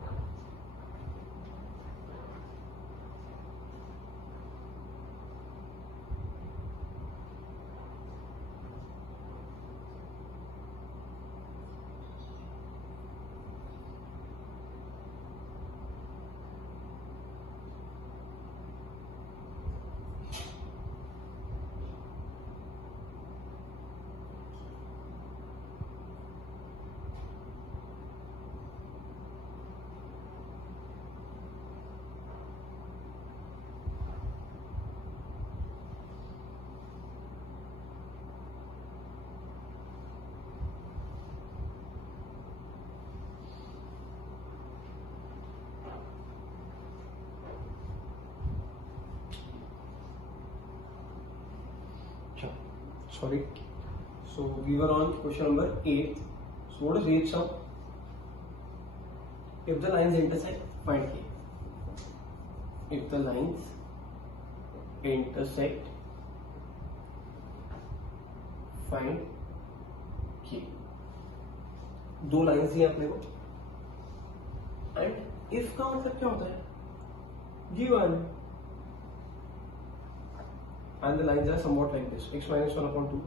Sorry. So we were on question number 8. So what is 8 sum? If the lines intersect, find k. If the lines intersect, find k. दो लाइन्स ही अपने को, एंड इफ का मतलब क्या होता है? Given. and the lines are somewhat like this: x minus 1 upon 2,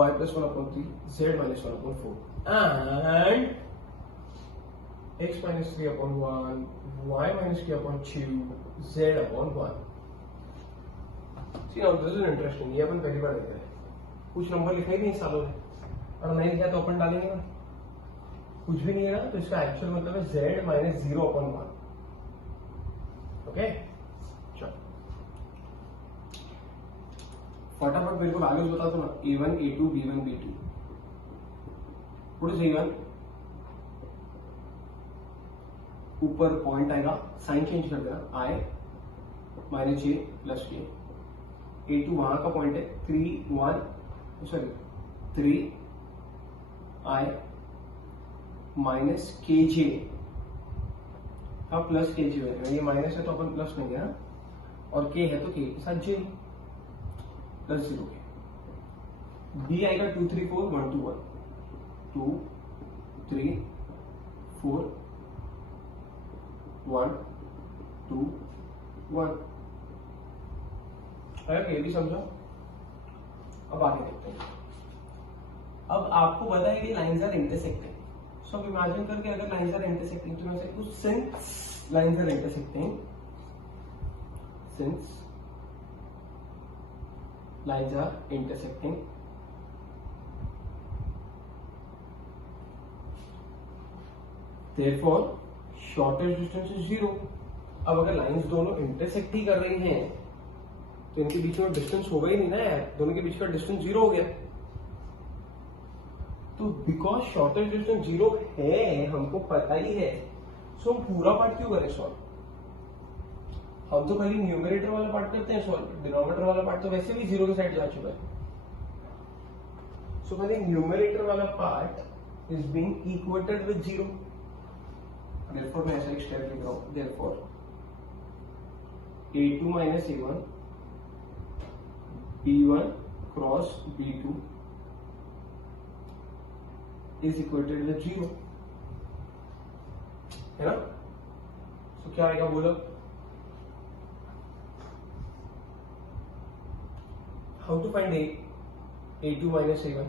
y plus 1 upon 3, z minus 1 upon 4, and x minus 3 upon 1, y minus 3 upon 2, z upon 1. See now this is interesting. ये अपन पहली बार देख रहे हैं. कुछ number लिखा ही नहीं सालों में, और नहीं लिखा तो अपन डालेंगे ना. कुछ भी नहीं है ना, तो इसका एक्चुअल मतलब है z माइनस 0 अपॉन 1. ओके, चलो फटाफट मेरे को वैल्यूज बता दो ना. a1 a2 b1 b2. What is a1? ऊपर पॉइंट आएगा, साइन चेंज कर देना, i minus j plus k. a2 वहां का पॉइंट है, 3 i माइनस के जे. अब प्लस के जे है, ये माइनस है तो अपन प्लस लेंगे ना, और के है तो के के साथ जे प्लस 0 के. बी आएगा 2 3 4 1 2 1 2 3 4 1 2 1. अरे ये भी समझो. अब आगे देखते हैं. अब आपको पता है कि लाइंस आर इंटरसेक्टिंग. सो अब इमेजिन करके अगर लाइंस आर इंटरसेक्टिंग तो मैं से since lines are intersecting, since lines are intersecting, therefore shortest distance is 0. अब अगर लाइंस दोनों इंटरसेक्ट ही कर रही हैं तो इनके बीच में डिस्टेंस होगा ही नहीं ना यार, दोनों के बीच का डिस्टेंस 0 हो गया. तो बिकॉज शॉर्टेस्ट डिस्टेंस 0 है, हमको पता ही है, सो हम पूरा पार्ट क्यों करें सॉल्व. हम तो पहले न्यूमरेटर वाला पार्ट करते हैं सॉल्व, डिनोमिनेटर वाला पार्ट तो वैसे भी 0 के साइड जा चुका है. सो पहले न्यूमरेटर वाला part is being equated with 0. therefore मैं ऐसा एक स्टेप लिख रहा हूं, therefore a2 minus a1 b1 cross b2 is equated with 0, है ना. तो क्या आएगा बोलो. How to find a2 minus a1,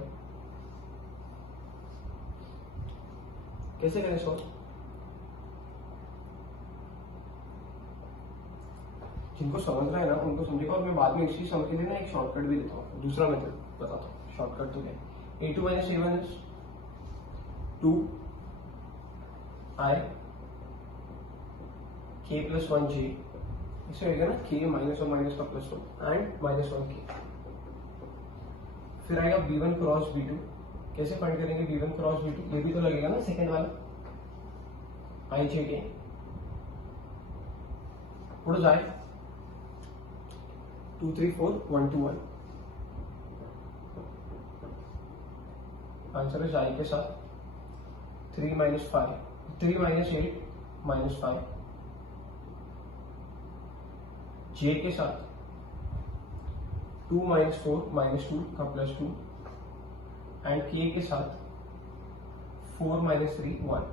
कैसे करें सॉल्व. जिनको समझ रहा है ना उनको समझेगा, और मैं बाद में इसी समझ के लिए ना एक शॉर्टकट भी देता हूँ, दूसरा मेथड बताता हूँ. शॉर्टकट तो है a2 minus a1 is 2 i k plus 1 j. इसे होगा ना k माइनस और माइनस का प्लस 1 एंड माइनस 1 k. फिर आएगा b1 क्रॉस b2. कैसे फाइंड करेंगे b1 क्रॉस b2, ये भी तो लगेगा ना सेकेंड वाला i j k. उड़ जाए 2 3 4 1 2 1. आंसर है i के साथ 3 minus 5, 3 minus 8 minus 5, j के साथ 2 minus 4 minus 2 का प्लस 2, एंड k के साथ 4 minus 3 1.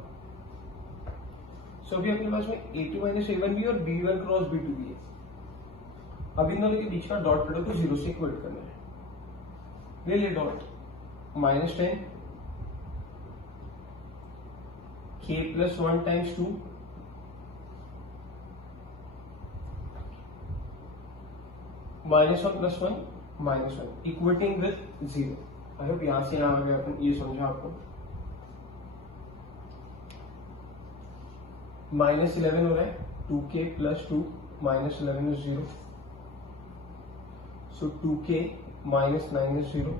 सो अभी अपने पास में a2 minus a1 भी और b1 क्रॉस b2 भी है. अब इन दोनों के बीच का डॉट प्रोडक्ट को 0 से इक्वेट करना है. ले लिए dot, minus 10 k plus 1 times 2 minus 1 plus 1 minus 1 equating with 0. I hope यहां से यहां आ अपन ये समझा आपको. माइनस 11 हो रहा है, 2k plus 2 minus 11 is 0. So 2k minus 9 is 0.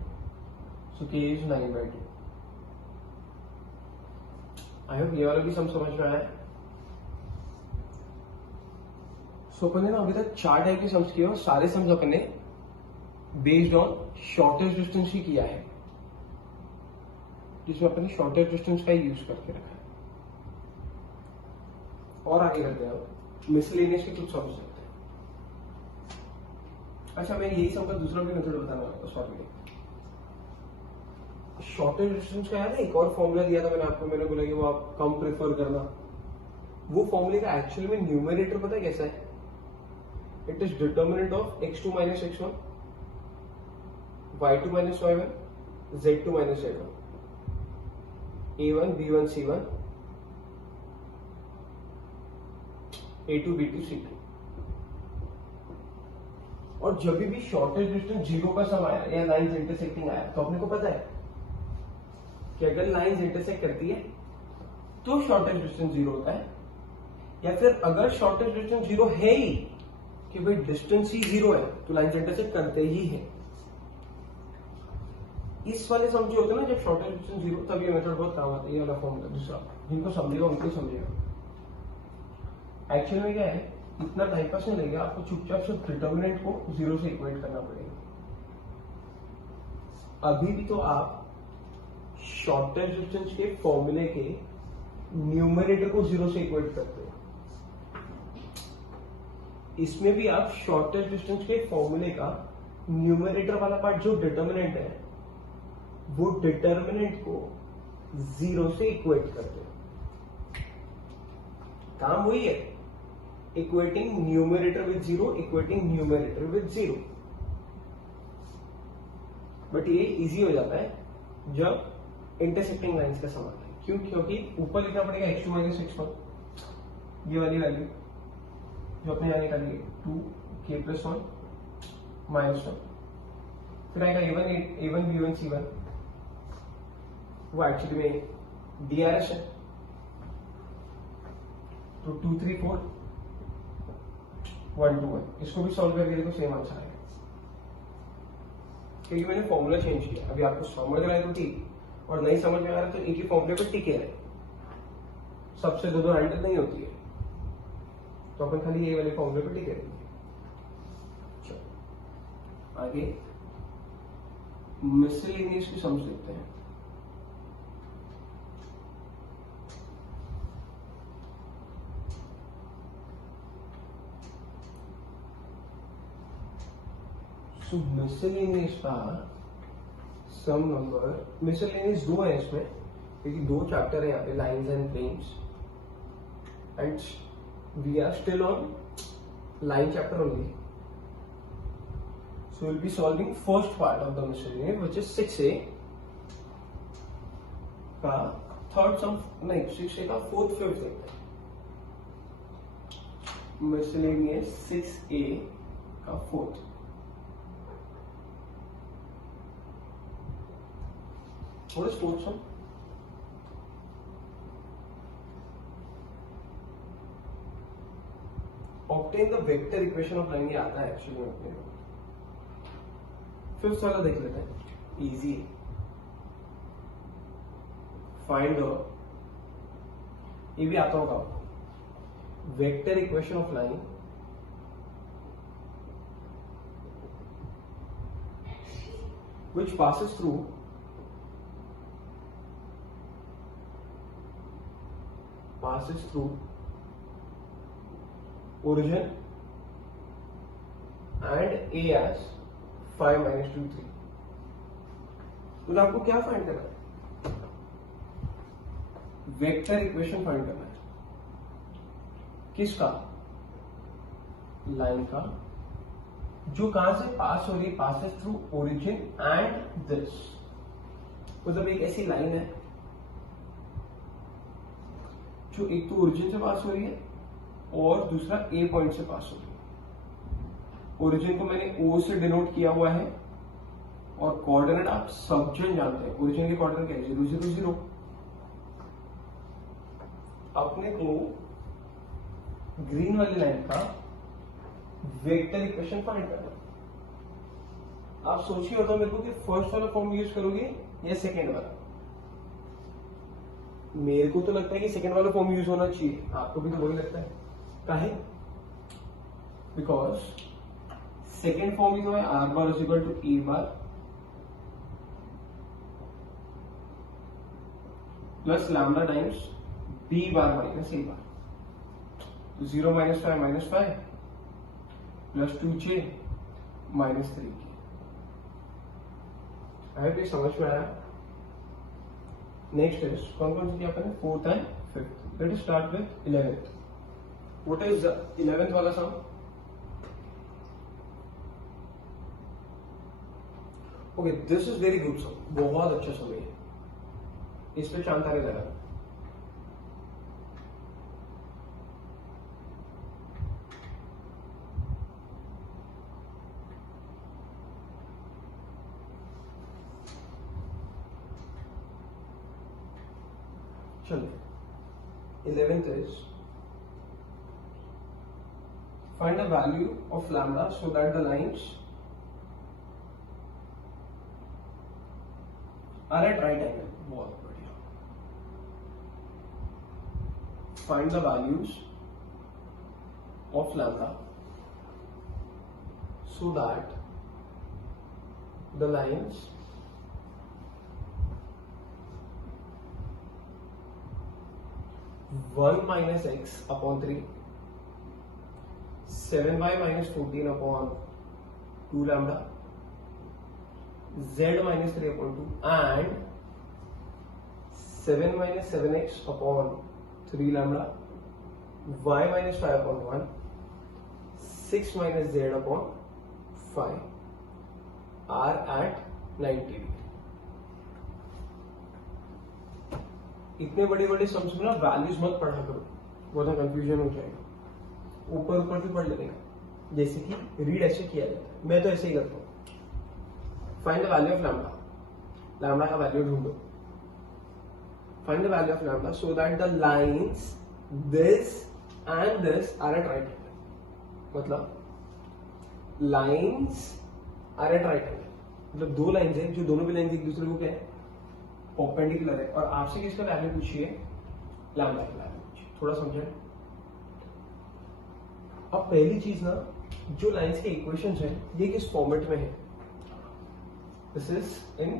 So k is 9 by 2. I hope ये वाला भी समझ में आया. सो अपन ने ना अभी तक 4 टाइप के सम्स किए और सारे सम्स अपन ने बेस्ड ऑन शॉर्टेस्ट डिस्टेंस ही किया है, जिसमें अपन ने शॉर्टेस्ट डिस्टेंस का ही यूज करके रखा है. और आगे करते हैं, मिसलेनियस के कुछ समझ सकते हैं. अच्छा, मैं यही सम का दूसरा भी मेथड बताना आपको सॉल्व करने. शॉर्टेस्ट डिस्टेंस का याद है एक और फॉर्मूला दिया था मैंने आपको, मैंने बोला कि वो आप कम प्रेफर करना. वो फॉर्मूले का एक्चुअल में न्यूमरेटर पता है कैसा है. It is determinant of x2 minus x1, y2 minus y1, z2 minus z1, a1 b1 c1, a2 b2 c2। और जब भी शॉर्टेस्ट डिस्टेंस जीरो का सम आया या लाइंस इंटरसेक्टिंग आया तो अपने को पता है कि अगर लाइंस इंटरसेक्ट करती है तो शॉर्टेस्ट डिस्टेंस जीरो होता है, या फिर अगर शॉर्टेस्ट डिस्टेंस जीरो है ही कि भाई डिस्टेंस ही जीरो है तो लाइंस इंटरसेक्ट करते ही है। इस वाले सम जो होते हैं ना जब शॉर्टेस्ट डिस्टेंस जीरो, तब ये मेथड बहुत काम आता है। ये वाला फॉर्मूला दूसरा, जिनको समझेगा उनको समझेगा। एक्चुअल में क्या है, इतना टाइम पास नहीं लगेगा, आपको चुपचाप सिर्फ डिटर्मिनेंट को जीरो से इक्वेट करना पड़ेगा। अभी भी तो आप शॉर्टेस्ट डिस्टेंस के फॉर्मूले के न्यूमरेटर को जीरो से इक्वेट करते हो, इसमें भी आप शॉर्टेस्ट डिस्टेंस के फॉर्मूले का न्यूमरेटर वाला पार्ट जो डिटर्मिनेंट है वो डिटर्मिनेंट को जीरो से इक्वेट करते हो। काम वही है, equating numerator with zero, equating numerator with zero. But ये इजी हो जाता है जब इंटरसेक्टिंग लाइंस का सवाल है। क्यों? क्योंकि ऊपर लिखना पड़ेगा x2 minus x1, ये वाली वैल्यू जो अपने यहाँ निकाली 2k plus 1 minus 1, फिर आएगा a1 b1 c1, वो एक्चुअली में DRS है, तो 2 3 4 1 2 1, इसको भी सॉल्व करके देखो सेम आंसर आएगा, क्योंकि मैंने फॉर्मूला चेंज किया। अभी आपको समझ रहा है तो ठीक, और नहीं समझ में आ रहा है तो एक ही फॉर्मूले पर टिके रहे, सबसे दो हैंडल नहीं होती है, तो अपन खाली ये वाले फॉर्मूले पर टिके रहेंगे। चलो आगे मिसलेनियस की समझ लेते हैं। सो मिसलेनियस का सम नंबर, मिसलेनियस दो है इसमें, क्योंकि दो चैप्टर है यहाँ पे, lines and planes, and we are still on line chapter only. So will be solving first part of the miscellaneous which is 6a का थर्ड सम, नहीं 6a का फोर्थ फिफ्थ देखते हैं। मिसलेनियस 6a का fourth, what is fourth sum? Obtain the vector equation of line, ये आता है actually अपने को। फिफ्थ वाला देख लेते हैं, इजी है। फाइंड, ये भी आता होगा आपको, vector equation of line which passes through origin and a as 5 minus 2 3। तो आपको क्या फाइंड करना है? वेक्टर इक्वेशन फाइंड करना है। किसका? लाइन का, जो कहां से पास हो रही है, passes through origin and this. मतलब एक ऐसी लाइन है जो एक तो ओरिजिन से पास हो रही है और दूसरा ए पॉइंट से पास हो रही है। ओरिजिन को मैंने ओ से डिनोट किया हुआ है, और कोऑर्डिनेट आप सब जन जानते हैं, ओरिजिन के कोऑर्डिनेट क्या है, 0 0 0। अपने को ग्रीन वाली लाइन का वेक्टर इक्वेशन फाइंड करना। आप सोचिए होता मेरे को कि फर्स्ट वाला फॉर्म यूज करोगे या सेकेंड वाला। मेरे को तो लगता है कि सेकेंड वाला फॉर्म यूज होना चाहिए, आपको भी तो वही लगता है। काहे? बिकॉज सेकेंड फॉर्म ही तो है R bar is equal to A bar plus lambda times B bar minus A bar. तो 0 - 5 - 5 प्लस 2j -3 की। आई भी समझ में आया। नेक्स्ट इज कौन कौन सी क्या करें, fourth and fifth. Let us start with 11th। What is 11th वाला सम? Okay, this is very good sir, बहुत अच्छा समय है, इस पे शांत आने लगा। चलो 11th is find the value of lambda so that the lines are at right angle. बहुत बढ़िया। Find the values of lambda so that the lines one minus X upon 3, 7y minus 14 upon 2 lambda, z minus 3 upon 2 and 7 minus 7x upon 3 lambda, y minus 5 upon 1, 6 minus z upon 5 are at 90 degree. इतने बड़े बड़े sums में ना values मत पढ़ा करो, बहुत confusion हो जाएगा, ऊपर ऊपर से पढ़ लेगा, जैसे कि रीड ऐसे किया जाता है, मैं तो ऐसे ही करता हूं। Find the value of lambda, lambda का वैल्यू ढूंढो। Find the value of lambda so that the lines this and this are at right angle. मतलब lines are at right angle, मतलब दो लाइंस है जो दोनों भी लाइंस एक दूसरे को क्या है, परपेंडिकुलर है, और आपसे किसका वैल्यू पूछिए, लैम्डा का वैल्यू पूछिए। थोड़ा समझे। अब पहली चीज ना, जो लाइंस के इक्वेशंस हैं ये किस फॉर्मेट में है, this is in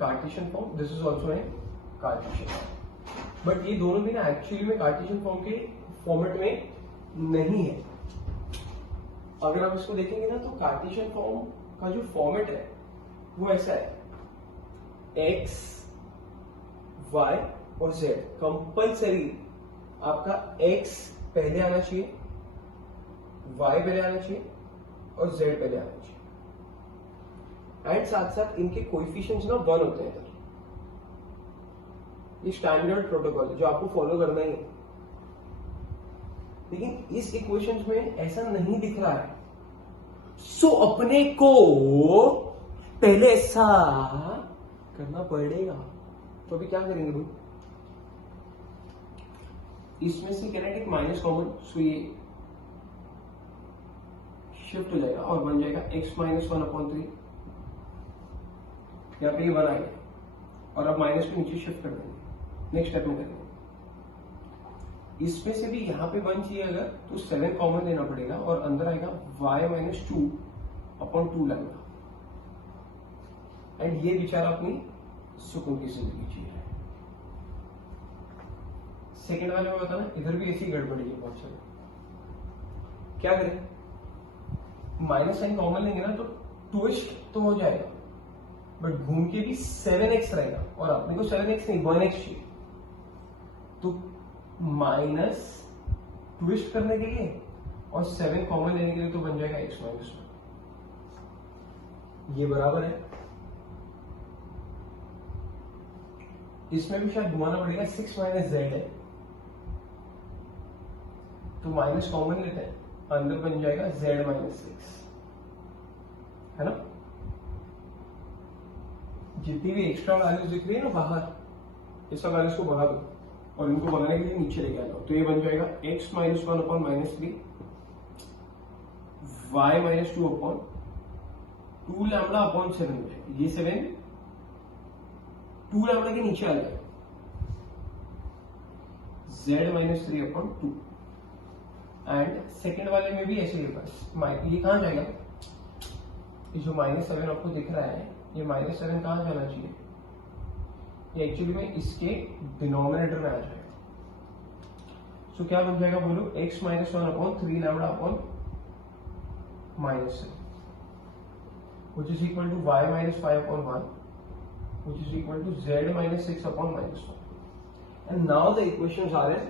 Cartesian form, this is also in Cartesian form, but ये दोनों भी ना एक्चुअली में कार्टेशियन फॉर्म के फॉर्मेट में नहीं है। अगर आप इसको देखेंगे ना तो कार्टेशियन फॉर्म का जो फॉर्मेट है वो ऐसा है, एक्स y और z, कंपल्सरी आपका x पहले आना चाहिए, y पहले आना चाहिए और z पहले आना चाहिए, एंड साथ साथ इनके कोएफिशिएंट्स ना 1 होते हैं। ये स्टैंडर्ड प्रोटोकॉल है जो आपको फॉलो करना ही है, लेकिन इस इक्वेशंस में ऐसा नहीं दिख रहा है, सो अपने को पहले ऐसा करना पड़ेगा। तो अभी क्या करेंगे भाई, इसमें से किनेटिक माइनस कॉमन, सो ये शिफ्ट हो जाएगा और बन जाएगा x माइनस 1 अपॉन 3, यहाँ पे ये 1 आएगा और अब माइनस को नीचे शिफ्ट कर देंगे, नेक्स्ट स्टेप में करेंगे। इसमें से भी यहाँ पे 1 चाहिए अगर, तो 7 कॉमन लेना पड़ेगा और अंदर आएगा y minus 2 upon 2 lambda, and ये बेचारा अपनी सुकून की जिंदगी जी रहा है। सेकेंड वाले में बताना, इधर भी ऐसी गड़बड़ी है बहुत सारी। क्या करें, माइनस साइन कॉमन लेंगे ना तो ट्विस्ट तो हो जाएगा, बट घूम के भी 7x रहेगा और अपने को 7x नहीं 1x चाहिए, तो माइनस ट्विस्ट करने के लिए और 7 कॉमन लेने के लिए तो बन जाएगा x माइनस 1, ये बराबर है। इसमें भी शायद घुमाना पड़ेगा, 6 माइनस z है तो माइनस कॉमन लेते हैं, अंदर बन जाएगा z माइनस 6, है ना। जितनी भी एक्स्ट्रा वैल्यूज दिख रही है ना बाहर, ये सब वैल्यूज को भगा दो और इनको भगाने के लिए नीचे लेके आ जाओ, तो ये बन जाएगा x minus 1 upon minus 3, y minus 2 upon 2 lambda upon 7 हो जाएगा, ये 7 2 लैम्डा के नीचे आ जाएगा, z minus 3 upon 2, and second वाले में भी ऐसे ही होगा। ये कहां जाएगा, ये जो माइनस 7 आपको दिख रहा है, ये माइनस 7 कहां जाना चाहिए, ये एक्चुअली में इसके डिनोमिनेटर में आ जाएगा। सो क्या बन जाएगा बोलो, x minus 1 upon 3 lambda upon minus 7, which is equal to y minus 5 upon 1, which is equal to z minus 6 upon minus 1. And now the equations are in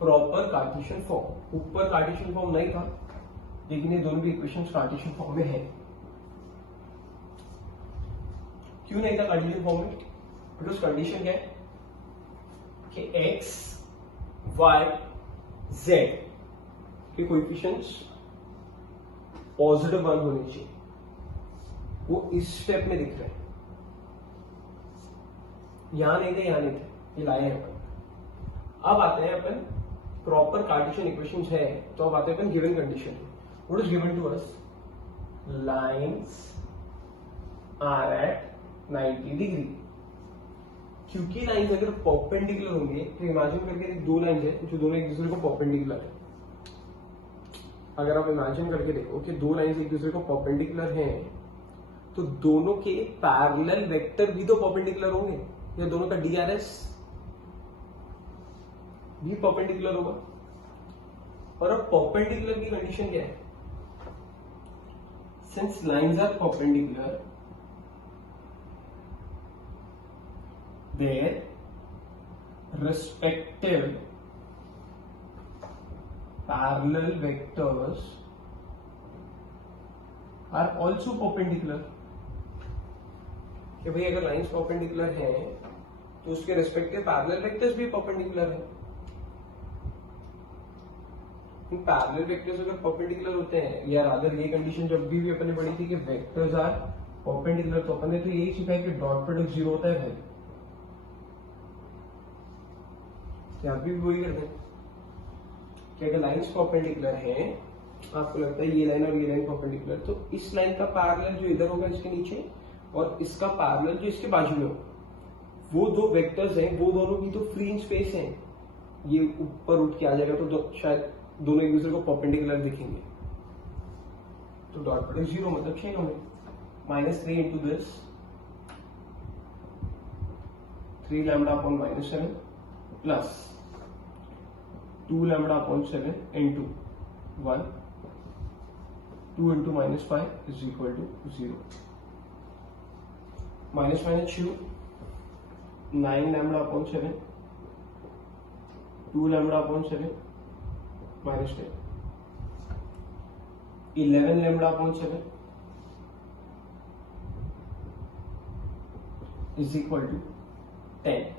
proper Cartesian form. ऊपर Cartesian form नहीं था, लेकिन ये दोनों भी equations Cartesian form में है। क्यों नहीं था कंडीशन फॉर्म में? बिकॉज कंडीशन क्या है कि एक्स वाई जेड के कोएफिशिएंट्स पॉजिटिव 1 होने चाहिए, वो इस स्टेप में दिख रहे हैं, यहां नहीं थे, यहां नहीं थे, ये लाए हैं अपन। अब आते हैं अपन प्रॉपर कार्टेशियन इक्वेशंस है, तो अब आते हैं अपन given condition. What is given to us? Lines are at 90 degree. क्योंकि लाइंस अगर परपेंडिकुलर होंगे तो इमेजिन करके दो लाइंस है जो दोनों एक दूसरे को परपेंडिकुलर है। अगर आप इमेजिन करके देखो कि दो लाइंस एक दूसरे को परपेंडिकुलर हैं, तो दोनों के पैरेलल वेक्टर भी तो परपेंडिकुलर होंगे, या दोनों का डीआरएस भी परपेंडिकुलर होगा। और अब परपेंडिकुलर की कंडीशन क्या है? Since lines are perpendicular, their respective parallel vectors are also perpendicular। कि भाई अगर लाइंस परपेंडिकुलर हैं तो उसके रेस्पेक्टिव पैरेलल वेक्टर्स भी परपेंडिकुलर हैं। पैरेलल वेक्टर्स अगर परपेंडिकुलर होते हैं, या रादर ये कंडीशन जब भी अपन ने पढ़ी थी कि वेक्टर्स आर परपेंडिकुलर, तो अपन ने तो यही सीखा है कि डॉट प्रोडक्ट 0 होता है भाई। यहां भी वही करते हैं कि अगर लाइंस परपेंडिकुलर हैं, आपको लगता है ये लाइन और ये लाइन परपेंडिकुलर, तो इस लाइन का पैरेलल जो इधर होगा इसके नीचे, और इसका पैरेलल जो इसके बाजू में होगा, वो दो वेक्टर्स हैं, वो दोनों की तो फ्री इन स्पेस हैं, ये ऊपर उठ के आ जाएगा तो शायद दोनों एक दूसरे को परपेंडिकुलर दिखेंगे। तो डॉट प्रोडक्ट 0 मतलब चेंज होंगे। -3 into this 3 lambda upon -7 plus 2 lambda upon 7 into 1 2 into -5 is equal to 0। -2 9 lambda upon 7 2 lambda upon 7 -10 11 lambda upon 7 is equal to 10।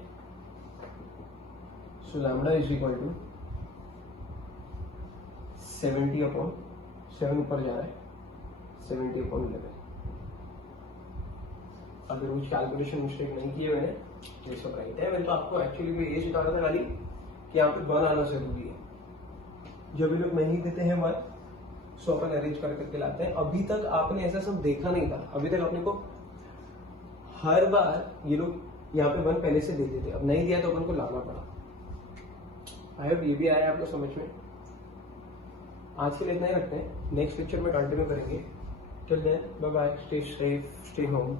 So lambda is equal to 70 upon 7 ऊपर जा रहा है 70 upon 11। अगर कुछ calculation mistake नहीं किए हुए हैं तो ये सब राइट है। मैंने तो आपको एक्चुअली में ये सिखा रहा था खाली कि यहाँ पे 1 आना जरूरी है। जब ये लोग नहीं देते हैं 1, सो अपन अरेंज करके लाते हैं। अभी तक आपने ऐसा सब देखा नहीं था, अभी तक अपने को हर बार ये लोग यहाँ पे 1 पहले से देते थे, अब नहीं दिया तो अपन को लाना पड़ा। आई होप ये भी आया आपको समझ में। आज के लिए इतना ही रखते हैं, नेक्स्ट लेक्चर में कंटिन्यू करेंगे। Till then bye bye, stay safe, stay home.